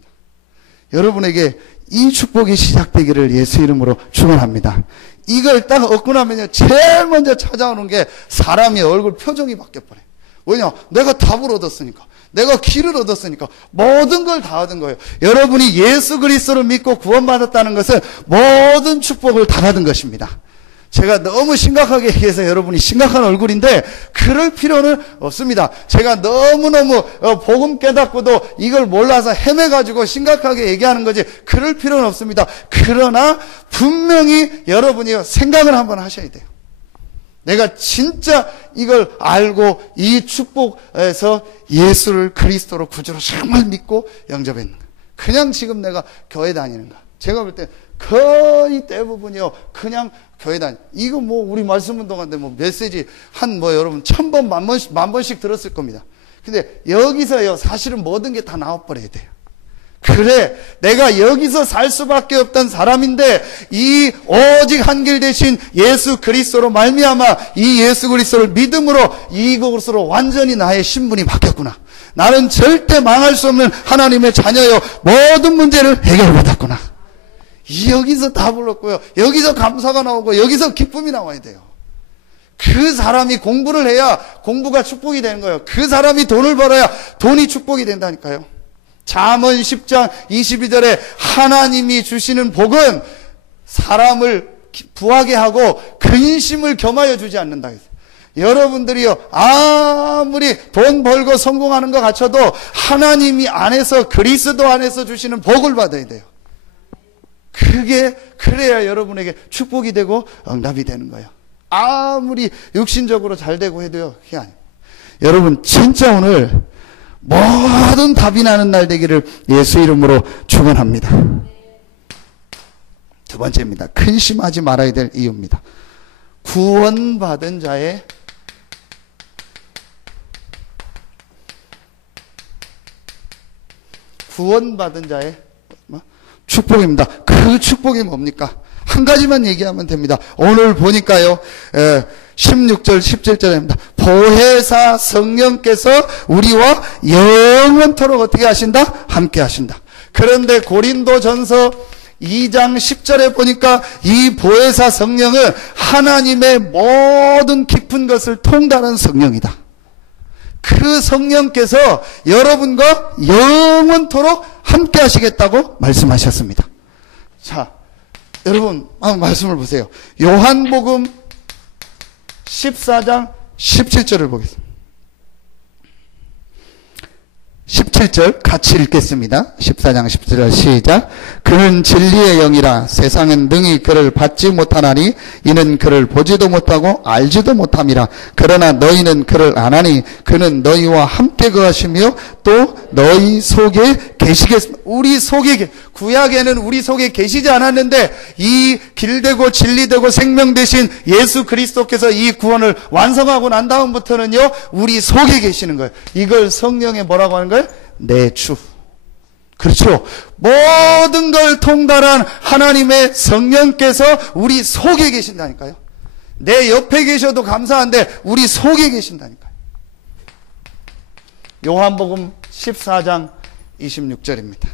여러분에게 이 축복이 시작되기를 예수 이름으로 축원합니다. 이걸 딱 얻고 나면요 제일 먼저 찾아오는 게 사람의 얼굴 표정이 바뀌어버려요. 왜냐? 내가 답을 얻었으니까, 내가 길을 얻었으니까, 모든 걸 다 얻은 거예요. 여러분이 예수 그리스도를 믿고 구원받았다는 것은 모든 축복을 다 받은 것입니다. 제가 너무 심각하게 얘기해서 여러분이 심각한 얼굴인데 그럴 필요는 없습니다. 제가 너무너무 복음 깨닫고도 이걸 몰라서 헤매가지고 심각하게 얘기하는 거지 그럴 필요는 없습니다. 그러나 분명히 여러분이 생각을 한번 하셔야 돼요. 내가 진짜 이걸 알고 이 축복에서 예수를 그리스도로 구주로 정말 믿고 영접했는가. 그냥 지금 내가 교회 다니는가. 제가 볼 때 거의 대부분이요 그냥 교회 다니. 이거 뭐 우리 말씀 운동한데 뭐 메시지 한 뭐 여러분 1000번 만 번씩 들었을 겁니다. 근데 여기서요 사실은 모든 게 다 나와버려야 돼요. 그래 내가 여기서 살 수밖에 없던 사람인데 이 오직 한길 대신 예수 그리스도로 말미암아 이 예수 그리스도를 믿음으로 이것으로 완전히 나의 신분이 바뀌었구나. 나는 절대 망할 수 없는 하나님의 자녀요 모든 문제를 해결받았구나. 여기서 답을 얻고요 여기서 감사가 나오고 여기서 기쁨이 나와야 돼요. 그 사람이 공부를 해야 공부가 축복이 되는 거예요. 그 사람이 돈을 벌어야 돈이 축복이 된다니까요. 잠언 10장 22절에 하나님이 주시는 복은 사람을 부하게 하고 근심을 겸하여 주지 않는다. 여러분들이요 아무리 돈 벌고 성공하는 것 같아도 하나님이 안에서 그리스도 안에서 주시는 복을 받아야 돼요. 그게 그래야 여러분에게 축복이 되고 응답이 되는 거예요. 아무리 육신적으로 잘 되고 해도요 그게 아니에요. 여러분 진짜 오늘 모든 답이 나는 날 되기를 예수 이름으로 축원합니다. 두 번째입니다. 근심하지 말아야 될 이유입니다. 구원받은 자의 축복입니다. 그 축복이 뭡니까? 한 가지만 얘기하면 됩니다. 오늘 보니까요, 16절, 17절입니다. 보혜사 성령께서 우리와 영원토록 어떻게 하신다? 함께 하신다. 그런데 고린도전서 2장 10절에 보니까 이 보혜사 성령은 하나님의 모든 깊은 것을 통달한 성령이다. 그 성령께서 여러분과 영원토록 함께 하시겠다고 말씀하셨습니다. 자, 여러분 한번 말씀을 보세요. 요한복음 14장 17절을 보겠습니다. 17절 같이 읽겠습니다. 14장 17절 시작. 그는 진리의 영이라 세상은 능히 그를 받지 못하나니 이는 그를 보지도 못하고 알지도 못함이라. 그러나 너희는 그를 아나니 그는 너희와 함께 거하시며 또 너희 속에 계시겠습니다. 우리 속에, 구약에는 우리 속에 계시지 않았는데 이 길되고 진리되고 생명 되신 예수 그리스도께서 이 구원을 완성하고 난 다음부터는요, 우리 속에 계시는 거예요. 이걸 성령에 뭐라고 하는 거예요? 내주. 그렇죠. 모든 걸 통달한 하나님의 성령께서 우리 속에 계신다니까요. 내 옆에 계셔도 감사한데 우리 속에 계신다니까요. 요한복음 14장 26절입니다.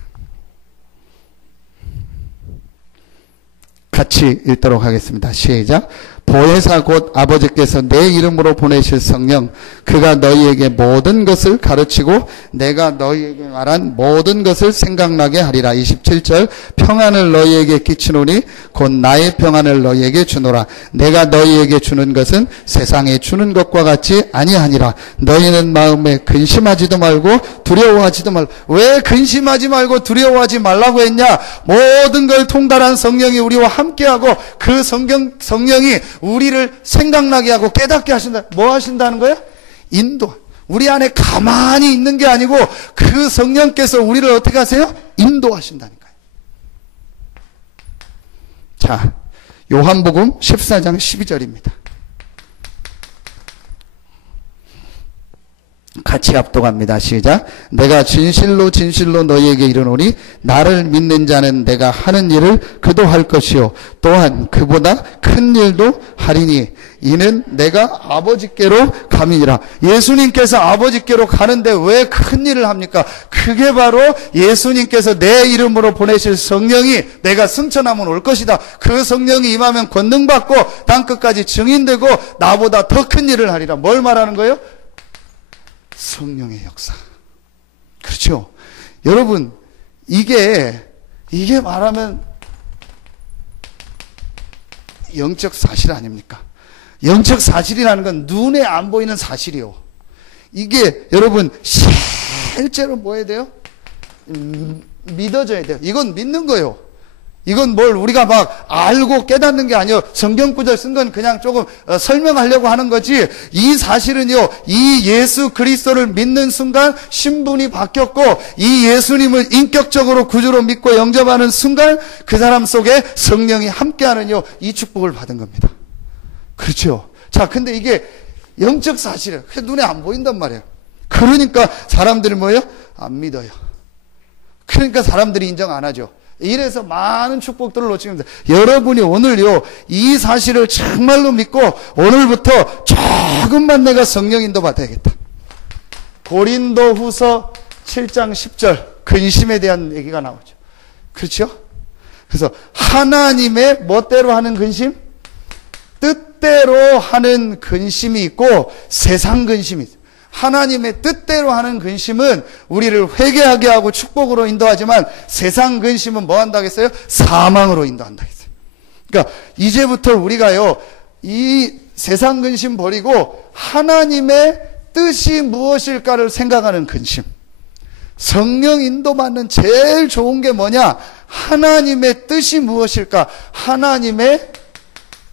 같이 읽도록 하겠습니다. 시작. 보혜사 곧 아버지께서 내 이름으로 보내실 성령, 그가 너희에게 모든 것을 가르치고 내가 너희에게 말한 모든 것을 생각나게 하리라. 27절. 평안을 너희에게 끼치노니 곧 나의 평안을 너희에게 주노라. 내가 너희에게 주는 것은 세상에 주는 것과 같이 아니하니라. 너희는 마음에 근심하지도 말고 두려워하지도 말고. 왜 근심하지 말고 두려워하지 말라고 했냐? 모든 걸 통달한 성령이 우리와 함께하고 그 성령이 우리를 생각나게 하고 깨닫게 하신다. 뭐 하신다는 거예요? 인도. 우리 안에 가만히 있는 게 아니고 그 성령께서 우리를 어떻게 하세요? 인도하신다니까요. 자, 요한복음 14장 12절입니다. 같이 압독합니다. 시작. 내가 진실로 진실로 너희에게 이르노니 나를 믿는 자는 내가 하는 일을 그도 할 것이요 또한 그보다 큰 일도 하리니 이는 내가 아버지께로 감이니라. 예수님께서 아버지께로 가는데 왜 큰 일을 합니까? 그게 바로 예수님께서 내 이름으로 보내실 성령이 내가 승천하면 올 것이다. 그 성령이 임하면 권능받고 땅끝까지 증인되고 나보다 더 큰 일을 하리라. 뭘 말하는 거예요? 성령의 역사. 그렇죠? 여러분, 이게 말하면 영적 사실 아닙니까? 영적 사실이라는 건 눈에 안 보이는 사실이요. 이게 여러분 실제로 뭐 해야 돼요? 믿어져야 돼요. 이건 믿는 거예요. 이건 뭘 우리가 막 알고 깨닫는 게 아니에요. 성경 구절 쓴 건 그냥 조금 설명하려고 하는 거지. 이 사실은요, 이 예수 그리스도를 믿는 순간 신분이 바뀌었고 이 예수님을 인격적으로 구주로 믿고 영접하는 순간 그 사람 속에 성령이 함께하는요, 이 축복을 받은 겁니다. 그렇죠? 자, 근데 이게 영적 사실이에요. 눈에 안 보인단 말이에요. 그러니까 사람들이 뭐예요? 안 믿어요. 그러니까 사람들이 인정 안 하죠. 이래서 많은 축복들을 놓치게 됩니다. 여러분이 오늘요, 이 사실을 정말로 믿고 오늘부터 조금만 내가 성령 인도 받아야겠다. 고린도 후서 7장 10절 근심에 대한 얘기가 나오죠. 그렇죠? 그래서 하나님의 멋대로 하는 근심, 뜻대로 하는 근심이 있고 세상 근심이 있어요. 하나님의 뜻대로 하는 근심은 우리를 회개하게 하고 축복으로 인도하지만 세상 근심은 뭐 한다고 했어요? 사망으로 인도한다고 했어요. 그러니까 이제부터 우리가요, 이 세상 근심 버리고 하나님의 뜻이 무엇일까를 생각하는 근심. 성령 인도받는 제일 좋은 게 뭐냐? 하나님의 뜻이 무엇일까? 하나님의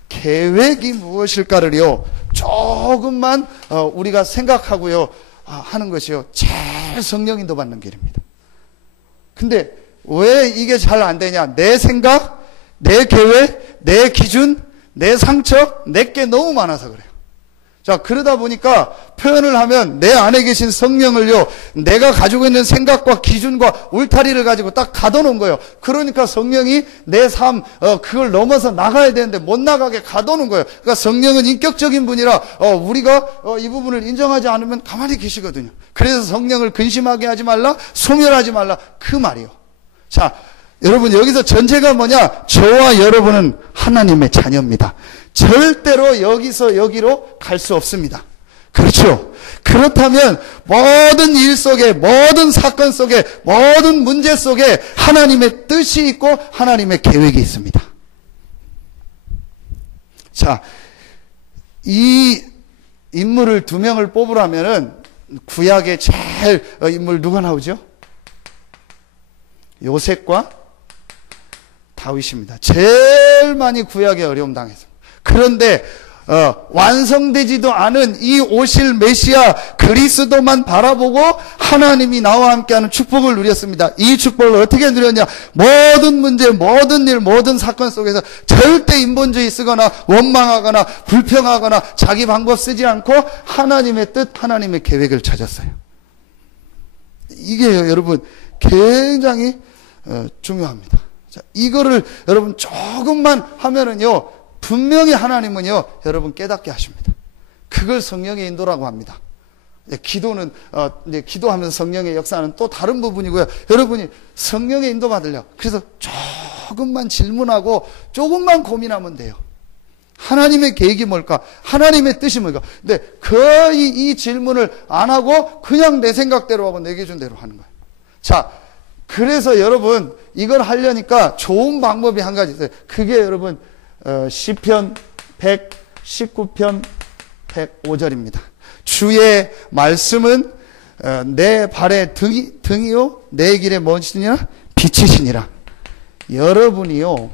계획이 무엇일까를요, 조금만 우리가 생각하고요, 하는 것이요, 제일 성령 인도 받는 길입니다. 근데 왜 이게 잘 안 되냐? 내 생각, 내 계획, 내 기준, 내 상처, 내게 너무 많아서 그래요. 자, 그러다 보니까 표현을 하면 내 안에 계신 성령을요, 내가 가지고 있는 생각과 기준과 울타리를 가지고 딱 가둬놓은 거예요. 그러니까 성령이 내 삶, 그걸 넘어서 나가야 되는데 못 나가게 가둬놓은 거예요. 그러니까 성령은 인격적인 분이라, 우리가 이 부분을 인정하지 않으면 가만히 계시거든요. 그래서 성령을 근심하게 하지 말라, 소멸하지 말라, 그 말이요. 자, 여러분, 여기서 전제가 뭐냐? 저와 여러분은 하나님의 자녀입니다. 절대로 여기서 여기로 갈 수 없습니다. 그렇죠? 그렇다면 모든 일 속에, 모든 사건 속에, 모든 문제 속에 하나님의 뜻이 있고 하나님의 계획이 있습니다. 자, 이 인물을 두 명을 뽑으라면은 구약의 제일 인물 누가 나오죠? 요셉과 다윗입니다. 제일 많이 구약에 어려움 당했습니다. 그런데 완성되지도 않은 이 오실 메시아 그리스도만 바라보고 하나님이 나와 함께하는 축복을 누렸습니다. 이 축복을 어떻게 누렸냐? 모든 문제, 모든 일, 모든 사건 속에서 절대 인본주의 쓰거나 원망하거나 불평하거나 자기 방법 쓰지 않고 하나님의 뜻, 하나님의 계획을 찾았어요. 이게 여러분 굉장히 중요합니다. 자, 이거를 여러분 조금만 하면은요, 분명히 하나님은요, 여러분 깨닫게 하십니다. 그걸 성령의 인도라고 합니다. 기도는, 이제 기도하면서 성령의 역사는 또 다른 부분이고요. 여러분이 성령의 인도 받으려. 그래서 조금만 질문하고 조금만 고민하면 돼요. 하나님의 계획이 뭘까? 하나님의 뜻이 뭘까? 근데 거의 이 질문을 안 하고 그냥 내 생각대로 하고 내 기준대로 하는 거예요. 자, 그래서 여러분 이걸 하려니까 좋은 방법이 한 가지 있어요. 그게 여러분 시편 119편 105절입니다. 주의 말씀은 내 발의 등이요 내 길에 무엇이니라? 빛이시니라. 여러분이요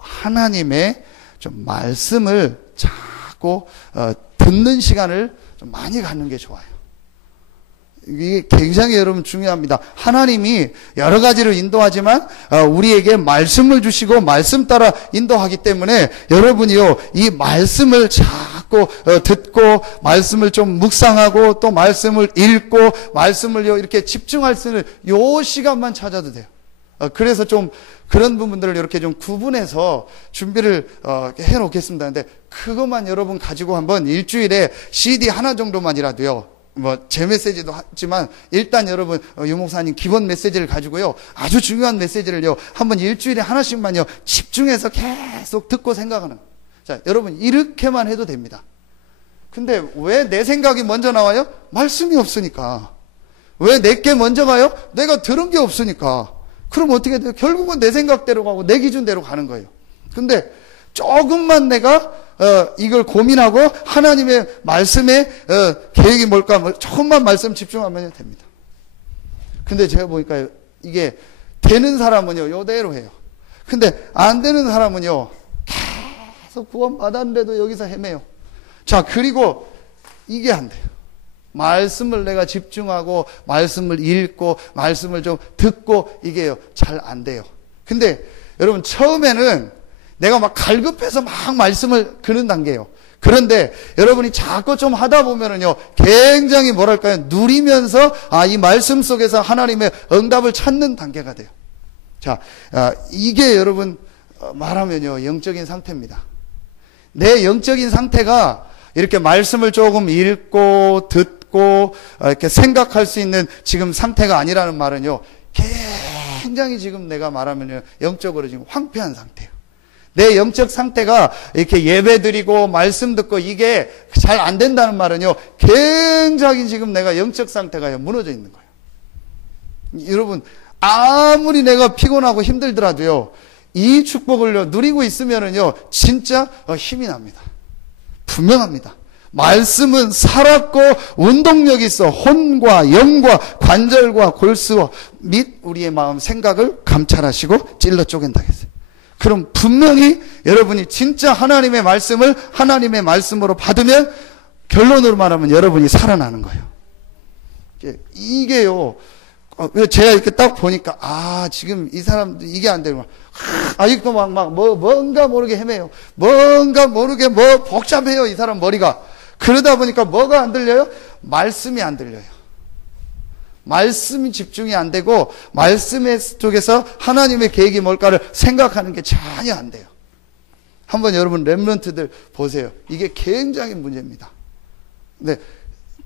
하나님의 좀 말씀을 자꾸 듣는 시간을 좀 많이 갖는 게 좋아요. 이게 굉장히 여러분 중요합니다. 하나님이 여러 가지로 인도하지만 우리에게 말씀을 주시고 말씀 따라 인도하기 때문에 여러분이요 이 말씀을 자꾸 듣고 말씀을 좀 묵상하고 또 말씀을 읽고 말씀을요 이렇게 집중할 수 있는 요 시간만 찾아도 돼요. 그래서 좀 그런 부분들을 이렇게 좀 구분해서 준비를 해 놓겠습니다. 근데 그것만 여러분 가지고 한번 일주일에 CD 하나 정도만이라도요. 제 메시지도 하지만 일단 여러분 유목사님 기본 메시지를 가지고요 아주 중요한 메시지를요 한번 일주일에 하나씩만요 집중해서 계속 듣고 생각하는. 자, 여러분 이렇게만 해도 됩니다. 근데 왜 내 생각이 먼저 나와요? 말씀이 없으니까. 왜 내게 먼저 가요? 내가 들은 게 없으니까. 그럼 어떻게 돼요? 결국은 내 생각대로 가고 내 기준대로 가는 거예요. 근데 조금만 내가 이걸 고민하고 하나님의 말씀의 계획이 뭘까 조금만 말씀 집중하면 됩니다. 근데 제가 보니까 이게 되는 사람은요 요대로 해요. 근데 안 되는 사람은요 계속 구원 받았는데도 여기서 헤매요. 자, 그리고 이게 안 돼요. 말씀을 내가 집중하고 말씀을 읽고 말씀을 좀 듣고 이게요 잘 안 돼요. 근데 여러분 처음에는 내가 막 갈급해서 막 말씀을 그는 단계예요. 그런데 여러분이 자꾸 좀 하다 보면은요, 굉장히 뭐랄까요, 누리면서 이 말씀 속에서 하나님의 응답을 찾는 단계가 돼요. 자, 이게 여러분 말하면요, 영적인 상태입니다. 내 영적인 상태가 이렇게 말씀을 조금 읽고 듣고 이렇게 생각할 수 있는 지금 상태가 아니라는 말은요, 굉장히 지금 내가 말하면요, 영적으로 지금 황폐한 상태예요. 내 영적 상태가 이렇게 예배 드리고 말씀 듣고 이게 잘 안 된다는 말은요, 굉장히 지금 내가 영적 상태가 무너져 있는 거예요. 여러분, 아무리 내가 피곤하고 힘들더라도요, 이 축복을 누리고 있으면은요, 진짜 힘이 납니다. 분명합니다. 말씀은 살았고 운동력이 있어 혼과 영과 관절과 골수 및 우리의 마음 생각을 감찰하시고 찔러 쪼갠다 했어요. 그럼 분명히 여러분이 진짜 하나님의 말씀을 하나님의 말씀으로 받으면 결론으로 말하면 여러분이 살아나는 거예요. 이게요, 제가 이렇게 딱 보니까, 지금 이 사람도 이게 안 되는 거야. 아직도 뭔가 모르게 헤매요. 뭔가 모르게 복잡해요, 이 사람 머리가. 그러다 보니까 뭐가 안 들려요? 말씀이 안 들려요. 말씀이 집중이 안 되고, 말씀의 쪽에서 하나님의 계획이 뭘까를 생각하는 게 전혀 안 돼요. 한번 여러분 렘넌트들 보세요. 이게 굉장히 문제입니다. 근데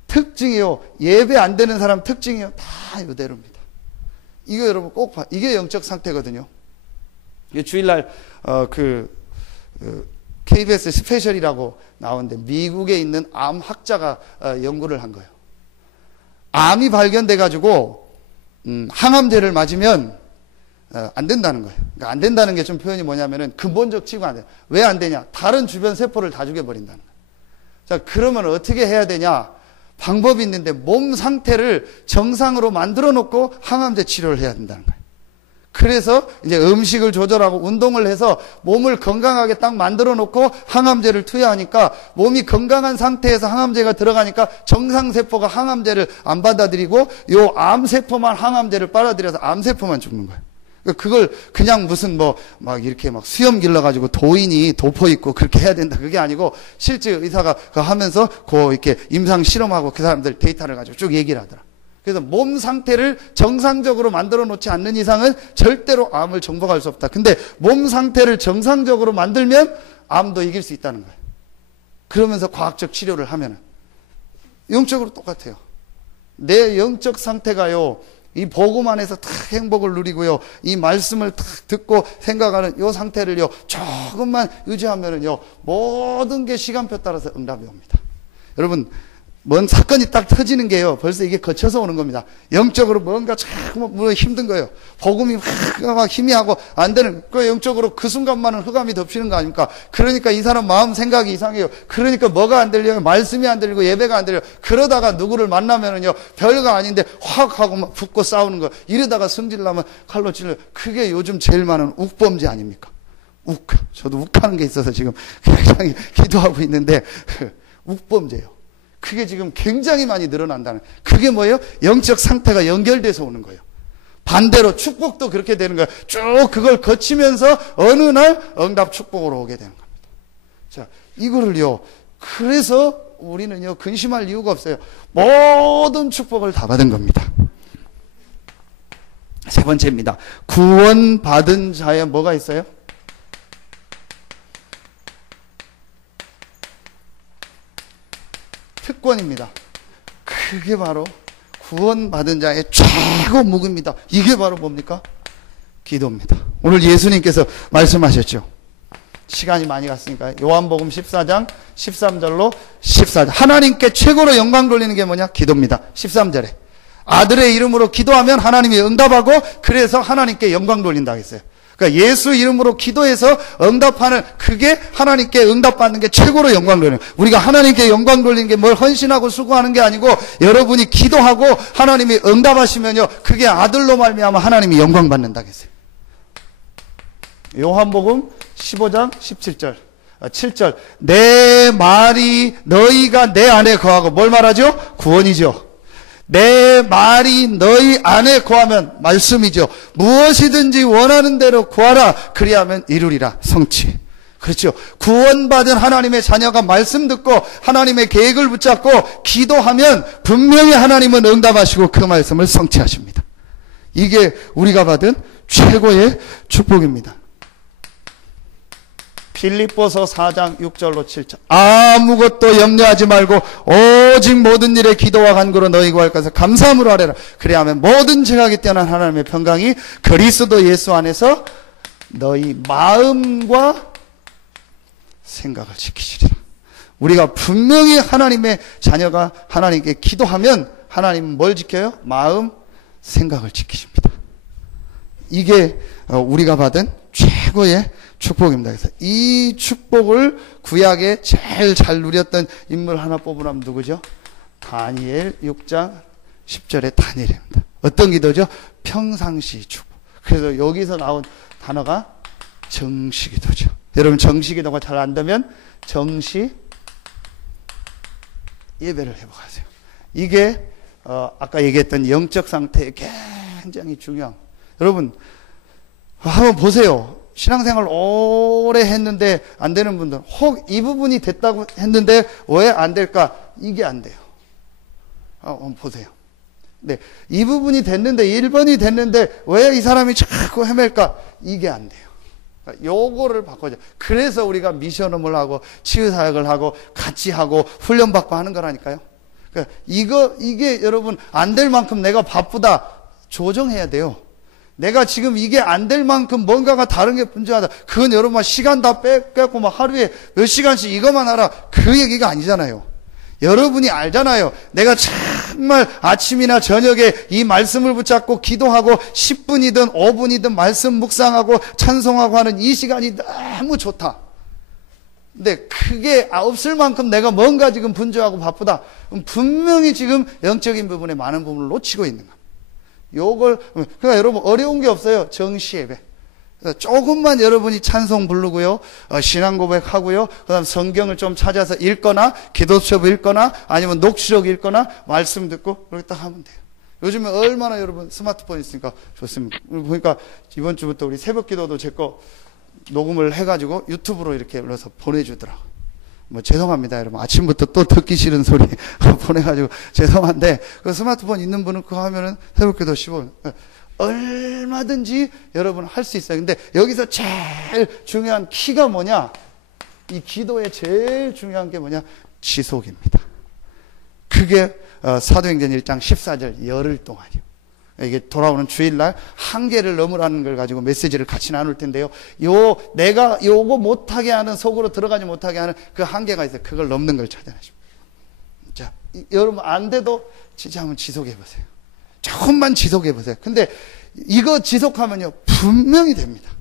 특징이요, 예배 안 되는 사람 특징이요, 다 이대로입니다. 이거 여러분 꼭 봐. 이게 영적 상태거든요. 이게 주일날 KBS 스페셜이라고 나오는데 미국에 있는 암 학자가 연구를 한 거예요. 암이 발견돼 가지고 항암제를 맞으면 안 된다는 거예요. 그러니까 안 된다는 게 좀 표현이 뭐냐면은 근본적 치고 안 돼요. 왜 안 되냐? 다른 주변 세포를 다 죽여버린다는 거예요. 자, 그러면 어떻게 해야 되냐? 방법이 있는데 몸 상태를 정상으로 만들어 놓고 항암제 치료를 해야 된다는 거예요. 그래서 이제 음식을 조절하고 운동을 해서 몸을 건강하게 딱 만들어 놓고 항암제를 투여하니까 몸이 건강한 상태에서 항암제가 들어가니까 정상세포가 항암제를 안 받아들이고 요 암세포만 항암제를 빨아들여서 암세포만 죽는 거예요. 그걸 그냥 무슨 막 이렇게 막 수염 길러가지고 도인이 도포 입고 그렇게 해야 된다. 그게 아니고 실제 의사가 하면서 이렇게 임상 실험하고 그 사람들 데이터를 가지고 쭉 얘기를 하더라. 그래서 몸 상태를 정상적으로 만들어 놓지 않는 이상은 절대로 암을 정복할 수 없다. 근데 몸 상태를 정상적으로 만들면 암도 이길 수 있다는 거예요. 그러면서 과학적 치료를 하면은 영적으로 똑같아요. 내 영적 상태가요, 이 복음 안에서 탁 행복을 누리고요, 이 말씀을 탁 듣고 생각하는 이 상태를요, 조금만 유지하면은요, 모든 게 시간표 따라서 응답이 옵니다. 여러분, 뭔 사건이 딱 터지는 게요, 벌써 이게 거쳐서 오는 겁니다. 영적으로 뭔가 자꾸 힘든 거예요. 복음이 막 희미하고 안 되는, 그 영적으로 그 순간만은 흑암이 덮치는 거 아닙니까? 그러니까 이 사람 마음 생각이 이상해요. 그러니까 뭐가 안 들려요? 말씀이 안 들리고 예배가 안 들려요. 그러다가 누구를 만나면은요, 별거 아닌데 확 하고 막 붙고 싸우는 거예요. 이러다가 성질나면 칼로 찔러요. 그게 요즘 제일 많은 욱범죄 아닙니까? 저도 욱하는 게 있어서 지금 굉장히 기도하고 있는데, 욱범죄예요. 그게 지금 굉장히 많이 늘어난다는, 그게 뭐예요? 영적 상태가 연결돼서 오는 거예요. 반대로 축복도 그렇게 되는 거예요. 쭉 그걸 거치면서 어느 날 응답 축복으로 오게 되는 겁니다. 자, 이거를요, 그래서 우리는요, 근심할 이유가 없어요. 모든 축복을 다 받은 겁니다. 세 번째입니다. 구원받은 자에 뭐가 있어요? 특권입니다. 그게 바로 구원받은 자의 최고 무기입니다. 이게 바로 뭡니까? 기도입니다. 오늘 예수님께서 말씀하셨죠. 시간이 많이 갔으니까 요한복음 14장 13절로 14절, 하나님께 최고로 영광 돌리는 게 뭐냐? 기도입니다. 13절에 아들의 이름으로 기도하면 하나님이 응답하고, 그래서 하나님께 영광 돌린다고 했어요. 그러니까 예수 이름으로 기도해서 응답하는, 그게 하나님께 응답받는 게 최고로 영광 돌리는 거예요. 우리가 하나님께 영광 돌리는 게 뭘 헌신하고 수고하는 게 아니고, 여러분이 기도하고 하나님이 응답하시면요, 그게 아들로 말미암아 하나님이 영광 받는다고 했어요. 요한복음 15장 17절 7절, 내 말이 너희가 내 안에 거하고, 뭘 말하죠? 구원이죠. 내 말이 너희 안에 거하면, 말씀이죠. 무엇이든지 원하는 대로 구하라, 그리하면 이루리라. 성취. 그렇죠. 구원받은 하나님의 자녀가 말씀 듣고 하나님의 계획을 붙잡고 기도하면 분명히 하나님은 응답하시고 그 말씀을 성취하십니다. 이게 우리가 받은 최고의 축복입니다. 빌립보서 4장 6절로 7절, 아무것도 염려하지 말고 오직 모든 일에 기도와 간구로 너희 구할 것을 감사함으로 하래라. 그래야하면 모든 지각이 뛰어난 하나님의 평강이 그리스도 예수 안에서 너희 마음과 생각을 지키시리라. 우리가 분명히 하나님의 자녀가 하나님께 기도하면 하나님은 뭘 지켜요? 마음, 생각을 지키십니다. 이게 우리가 받은 최고의 축복입니다. 그래서 이 축복을 구약에 제일 잘 누렸던 인물 하나 뽑으라면 누구죠? 다니엘 6장 10절의 다니엘입니다. 어떤 기도죠? 평상시 축복. 그래서 여기서 나온 단어가 정시기도죠. 여러분, 정시기도가 잘 안 되면 정시 예배를 회복하세요. 이게 아까 얘기했던 영적 상태에 굉장히 중요한. 여러분 한번 보세요. 신앙생활 오래 했는데 안 되는 분들, 혹 이 부분이 됐다고 했는데 왜 안 될까? 이게 안 돼요. 한번 보세요. 네, 이 부분이 됐는데 1번이 됐는데 왜 이 사람이 자꾸 헤맬까? 이게 안 돼요. 요거를 바꿔줘. 그래서 우리가 미션홈을 하고 치유사역을 하고 같이 하고 훈련받고 하는 거라니까요. 그러니까 이게 여러분 안 될 만큼 내가 바쁘다. 조정해야 돼요. 내가 지금 이게 안 될 만큼 뭔가가 다른 게 분주하다. 그건 여러분 시간 다 뺏고 막 하루에 몇 시간씩 이것만 하라. 그 얘기가 아니잖아요. 여러분이 알잖아요. 내가 정말 아침이나 저녁에 이 말씀을 붙잡고 기도하고 10분이든 5분이든 말씀 묵상하고 찬송하고 하는 이 시간이 너무 좋다. 근데 그게 없을 만큼 내가 뭔가 지금 분주하고 바쁘다. 그럼 분명히 지금 영적인 부분에 많은 부분을 놓치고 있는 겁니다. 그러니까 여러분 어려운 게 없어요. 정시 예배. 조금만 여러분이 찬송 부르고요, 신앙 고백하고요, 그 다음 성경을 좀 찾아서 읽거나, 기도 수업 읽거나, 아니면 녹취록 읽거나, 말씀 듣고, 그렇게 딱 하면 돼요. 요즘에 얼마나 여러분 스마트폰 있으니까 좋습니다. 보니까 이번 주부터 우리 새벽 기도도 제 거 녹음을 해가지고 유튜브로 이렇게 올려서 보내주더라고요. 죄송합니다, 여러분. 아침부터 또 듣기 싫은 소리 보내가지고 죄송한데, 그 스마트폰 있는 분은 그거 하면은 새벽 기도 15분. 얼마든지 여러분 할 수 있어요. 근데 여기서 제일 중요한 키가 뭐냐? 이 기도의 제일 중요한 게 뭐냐? 지속입니다. 그게 사도행전 1장 14절 열흘 동안이요. 이게 돌아오는 주일날 한계를 넘으라는 걸 가지고 메시지를 같이 나눌 텐데요. 내가 요거 못하게 하는, 속으로 들어가지 못하게 하는 그 한계가 있어요. 그걸 넘는 걸 찾아내십니다. 자, 여러분 안 돼도 진짜 한번 지속해 보세요. 조금만 지속해 보세요. 근데 이거 지속하면요 분명히 됩니다.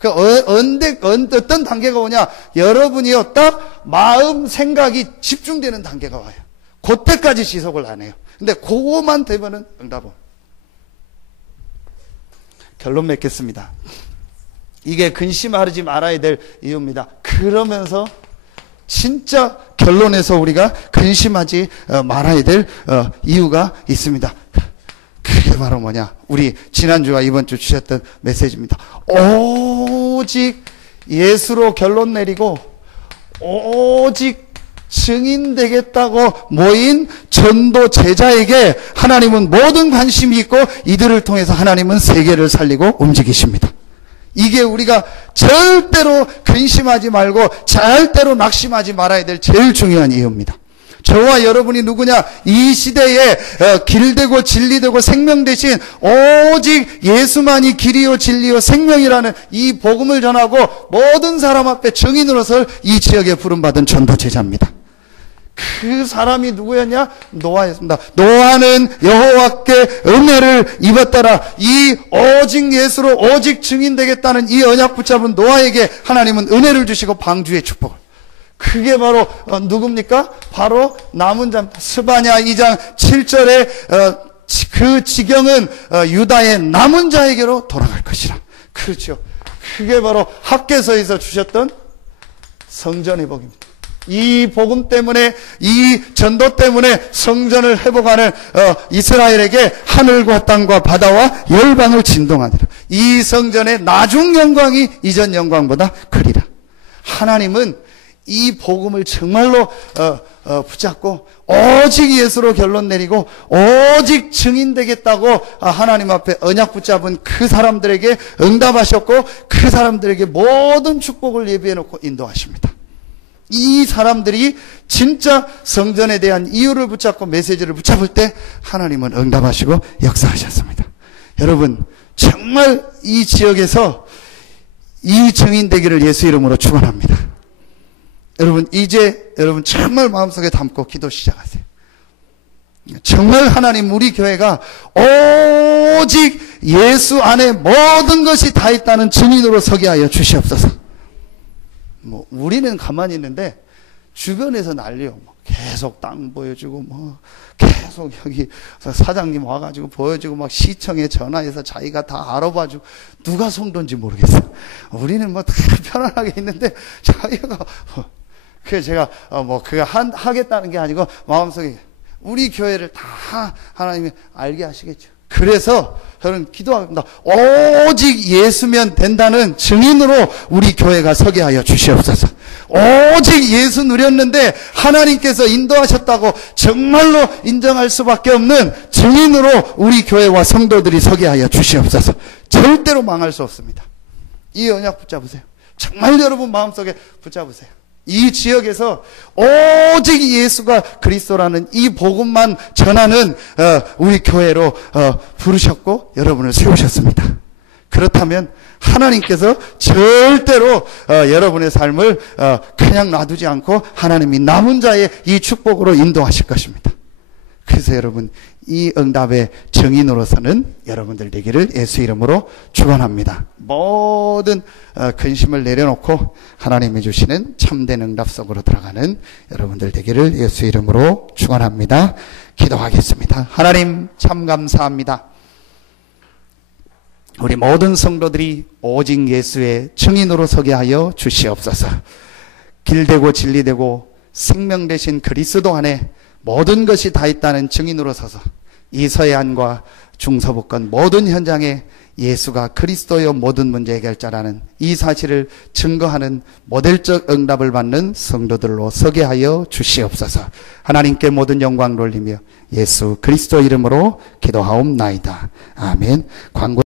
어떤 단계가 오냐? 여러분이요 딱 마음 생각이 집중되는 단계가 와요. 그때까지 지속을 안 해요. 근데 그거만 되면은 응답은. 결론 맺겠습니다. 이게 근심하지 말아야 될 이유입니다. 그러면서 진짜 결론에서 우리가 근심하지 말아야 될 이유가 있습니다. 그게 바로 뭐냐? 우리 지난주와 이번 주 주셨던 메시지입니다. 오직 예수로 결론 내리고 오직 증인 되겠다고 모인 전도 제자에게 하나님은 모든 관심이 있고 이들을 통해서 하나님은 세계를 살리고 움직이십니다. 이게 우리가 절대로 근심하지 말고 절대로 낙심하지 말아야 될 제일 중요한 이유입니다. 저와 여러분이 누구냐? 이 시대에 길되고 진리되고 생명 대신 오직 예수만이 길이요 진리요 생명이라는 이 복음을 전하고 모든 사람 앞에 증인으로서 이 지역에 부름받은 전도 제자입니다. 그 사람이 누구였냐? 노아였습니다. 노아는 여호와께 은혜를 입었더라. 이 오직 예수로 오직 증인 되겠다는 이 언약 붙잡은 노아에게 하나님은 은혜를 주시고 방주의 축복을. 그게 바로 누굽니까? 바로 남은 자. 스바냐 2장 7절에 그 지경은 유다의 남은 자에게로 돌아갈 것이라. 그렇죠. 그게 바로 학개서에서 주셨던 성전의 복입니다. 이 복음 때문에, 이 전도 때문에 성전을 회복하는 이스라엘에게 하늘과 땅과 바다와 열방을 진동하니라. 이 성전의 나중 영광이 이전 영광보다 크리라. 하나님은 이 복음을 정말로 붙잡고 오직 예수로 결론 내리고 오직 증인 되겠다고 하나님 앞에 언약 붙잡은 그 사람들에게 응답하셨고 그 사람들에게 모든 축복을 예비해 놓고 인도하십니다. 이 사람들이 진짜 성전에 대한 이유를 붙잡고 메시지를 붙잡을 때 하나님은 응답하시고 역사하셨습니다. 여러분 정말 이 지역에서 이 증인 되기를 예수 이름으로 축원합니다. 여러분 이제 여러분 정말 마음속에 담고 기도 시작하세요. 정말 하나님 우리 교회가 오직 예수 안에 모든 것이 다 있다는 증인으로 서게 하여 주시옵소서. 우리는 가만히 있는데 주변에서 난리요. 계속 땅 보여주고 계속 여기 사장님 와가지고 보여주고 막 시청에 전화해서 자기가 다 알아봐주고 누가 성도인지 모르겠어요. 우리는 다 편안하게 있는데 자기가 그래서 제가 그거 하겠다는 게 아니고 마음속에 우리 교회를 다 하나님이 알게 하시겠죠. 그래서 저는 기도합니다. 오직 예수면 된다는 증인으로 우리 교회가 서게 하여 주시옵소서. 오직 예수 누렸는데 하나님께서 인도하셨다고 정말로 인정할 수밖에 없는 증인으로 우리 교회와 성도들이 서게 하여 주시옵소서. 절대로 망할 수 없습니다. 이 언약 붙잡으세요. 정말 여러분 마음속에 붙잡으세요. 이 지역에서 오직 예수가 그리스도라는 이 복음만 전하는 우리 교회로 부르셨고 여러분을 세우셨습니다. 그렇다면 하나님께서 절대로 여러분의 삶을 그냥 놔두지 않고 하나님이 남은 자의 이 축복으로 인도하실 것입니다. 그래서 여러분 이 응답의 증인으로서는 여러분들 되기를 예수 이름으로 축원합니다. 모든 근심을 내려놓고 하나님이 주시는 참된 응답 속으로 들어가는 여러분들 되기를 예수 이름으로 축원합니다. 기도하겠습니다. 하나님 참 감사합니다. 우리 모든 성도들이 오직 예수의 증인으로 서게 하여 주시옵소서. 길되고 진리되고 생명 되신 그리스도 안에 모든 것이 다 있다는 증인으로 서서 이 서해안과 중서부권 모든 현장에 예수가 그리스도의 모든 문제 해결자라는 이 사실을 증거하는 모델적 응답을 받는 성도들로 서게 하여 주시옵소서. 하나님께 모든 영광 돌리며 예수 그리스도 이름으로 기도하옵나이다. 아멘. 광고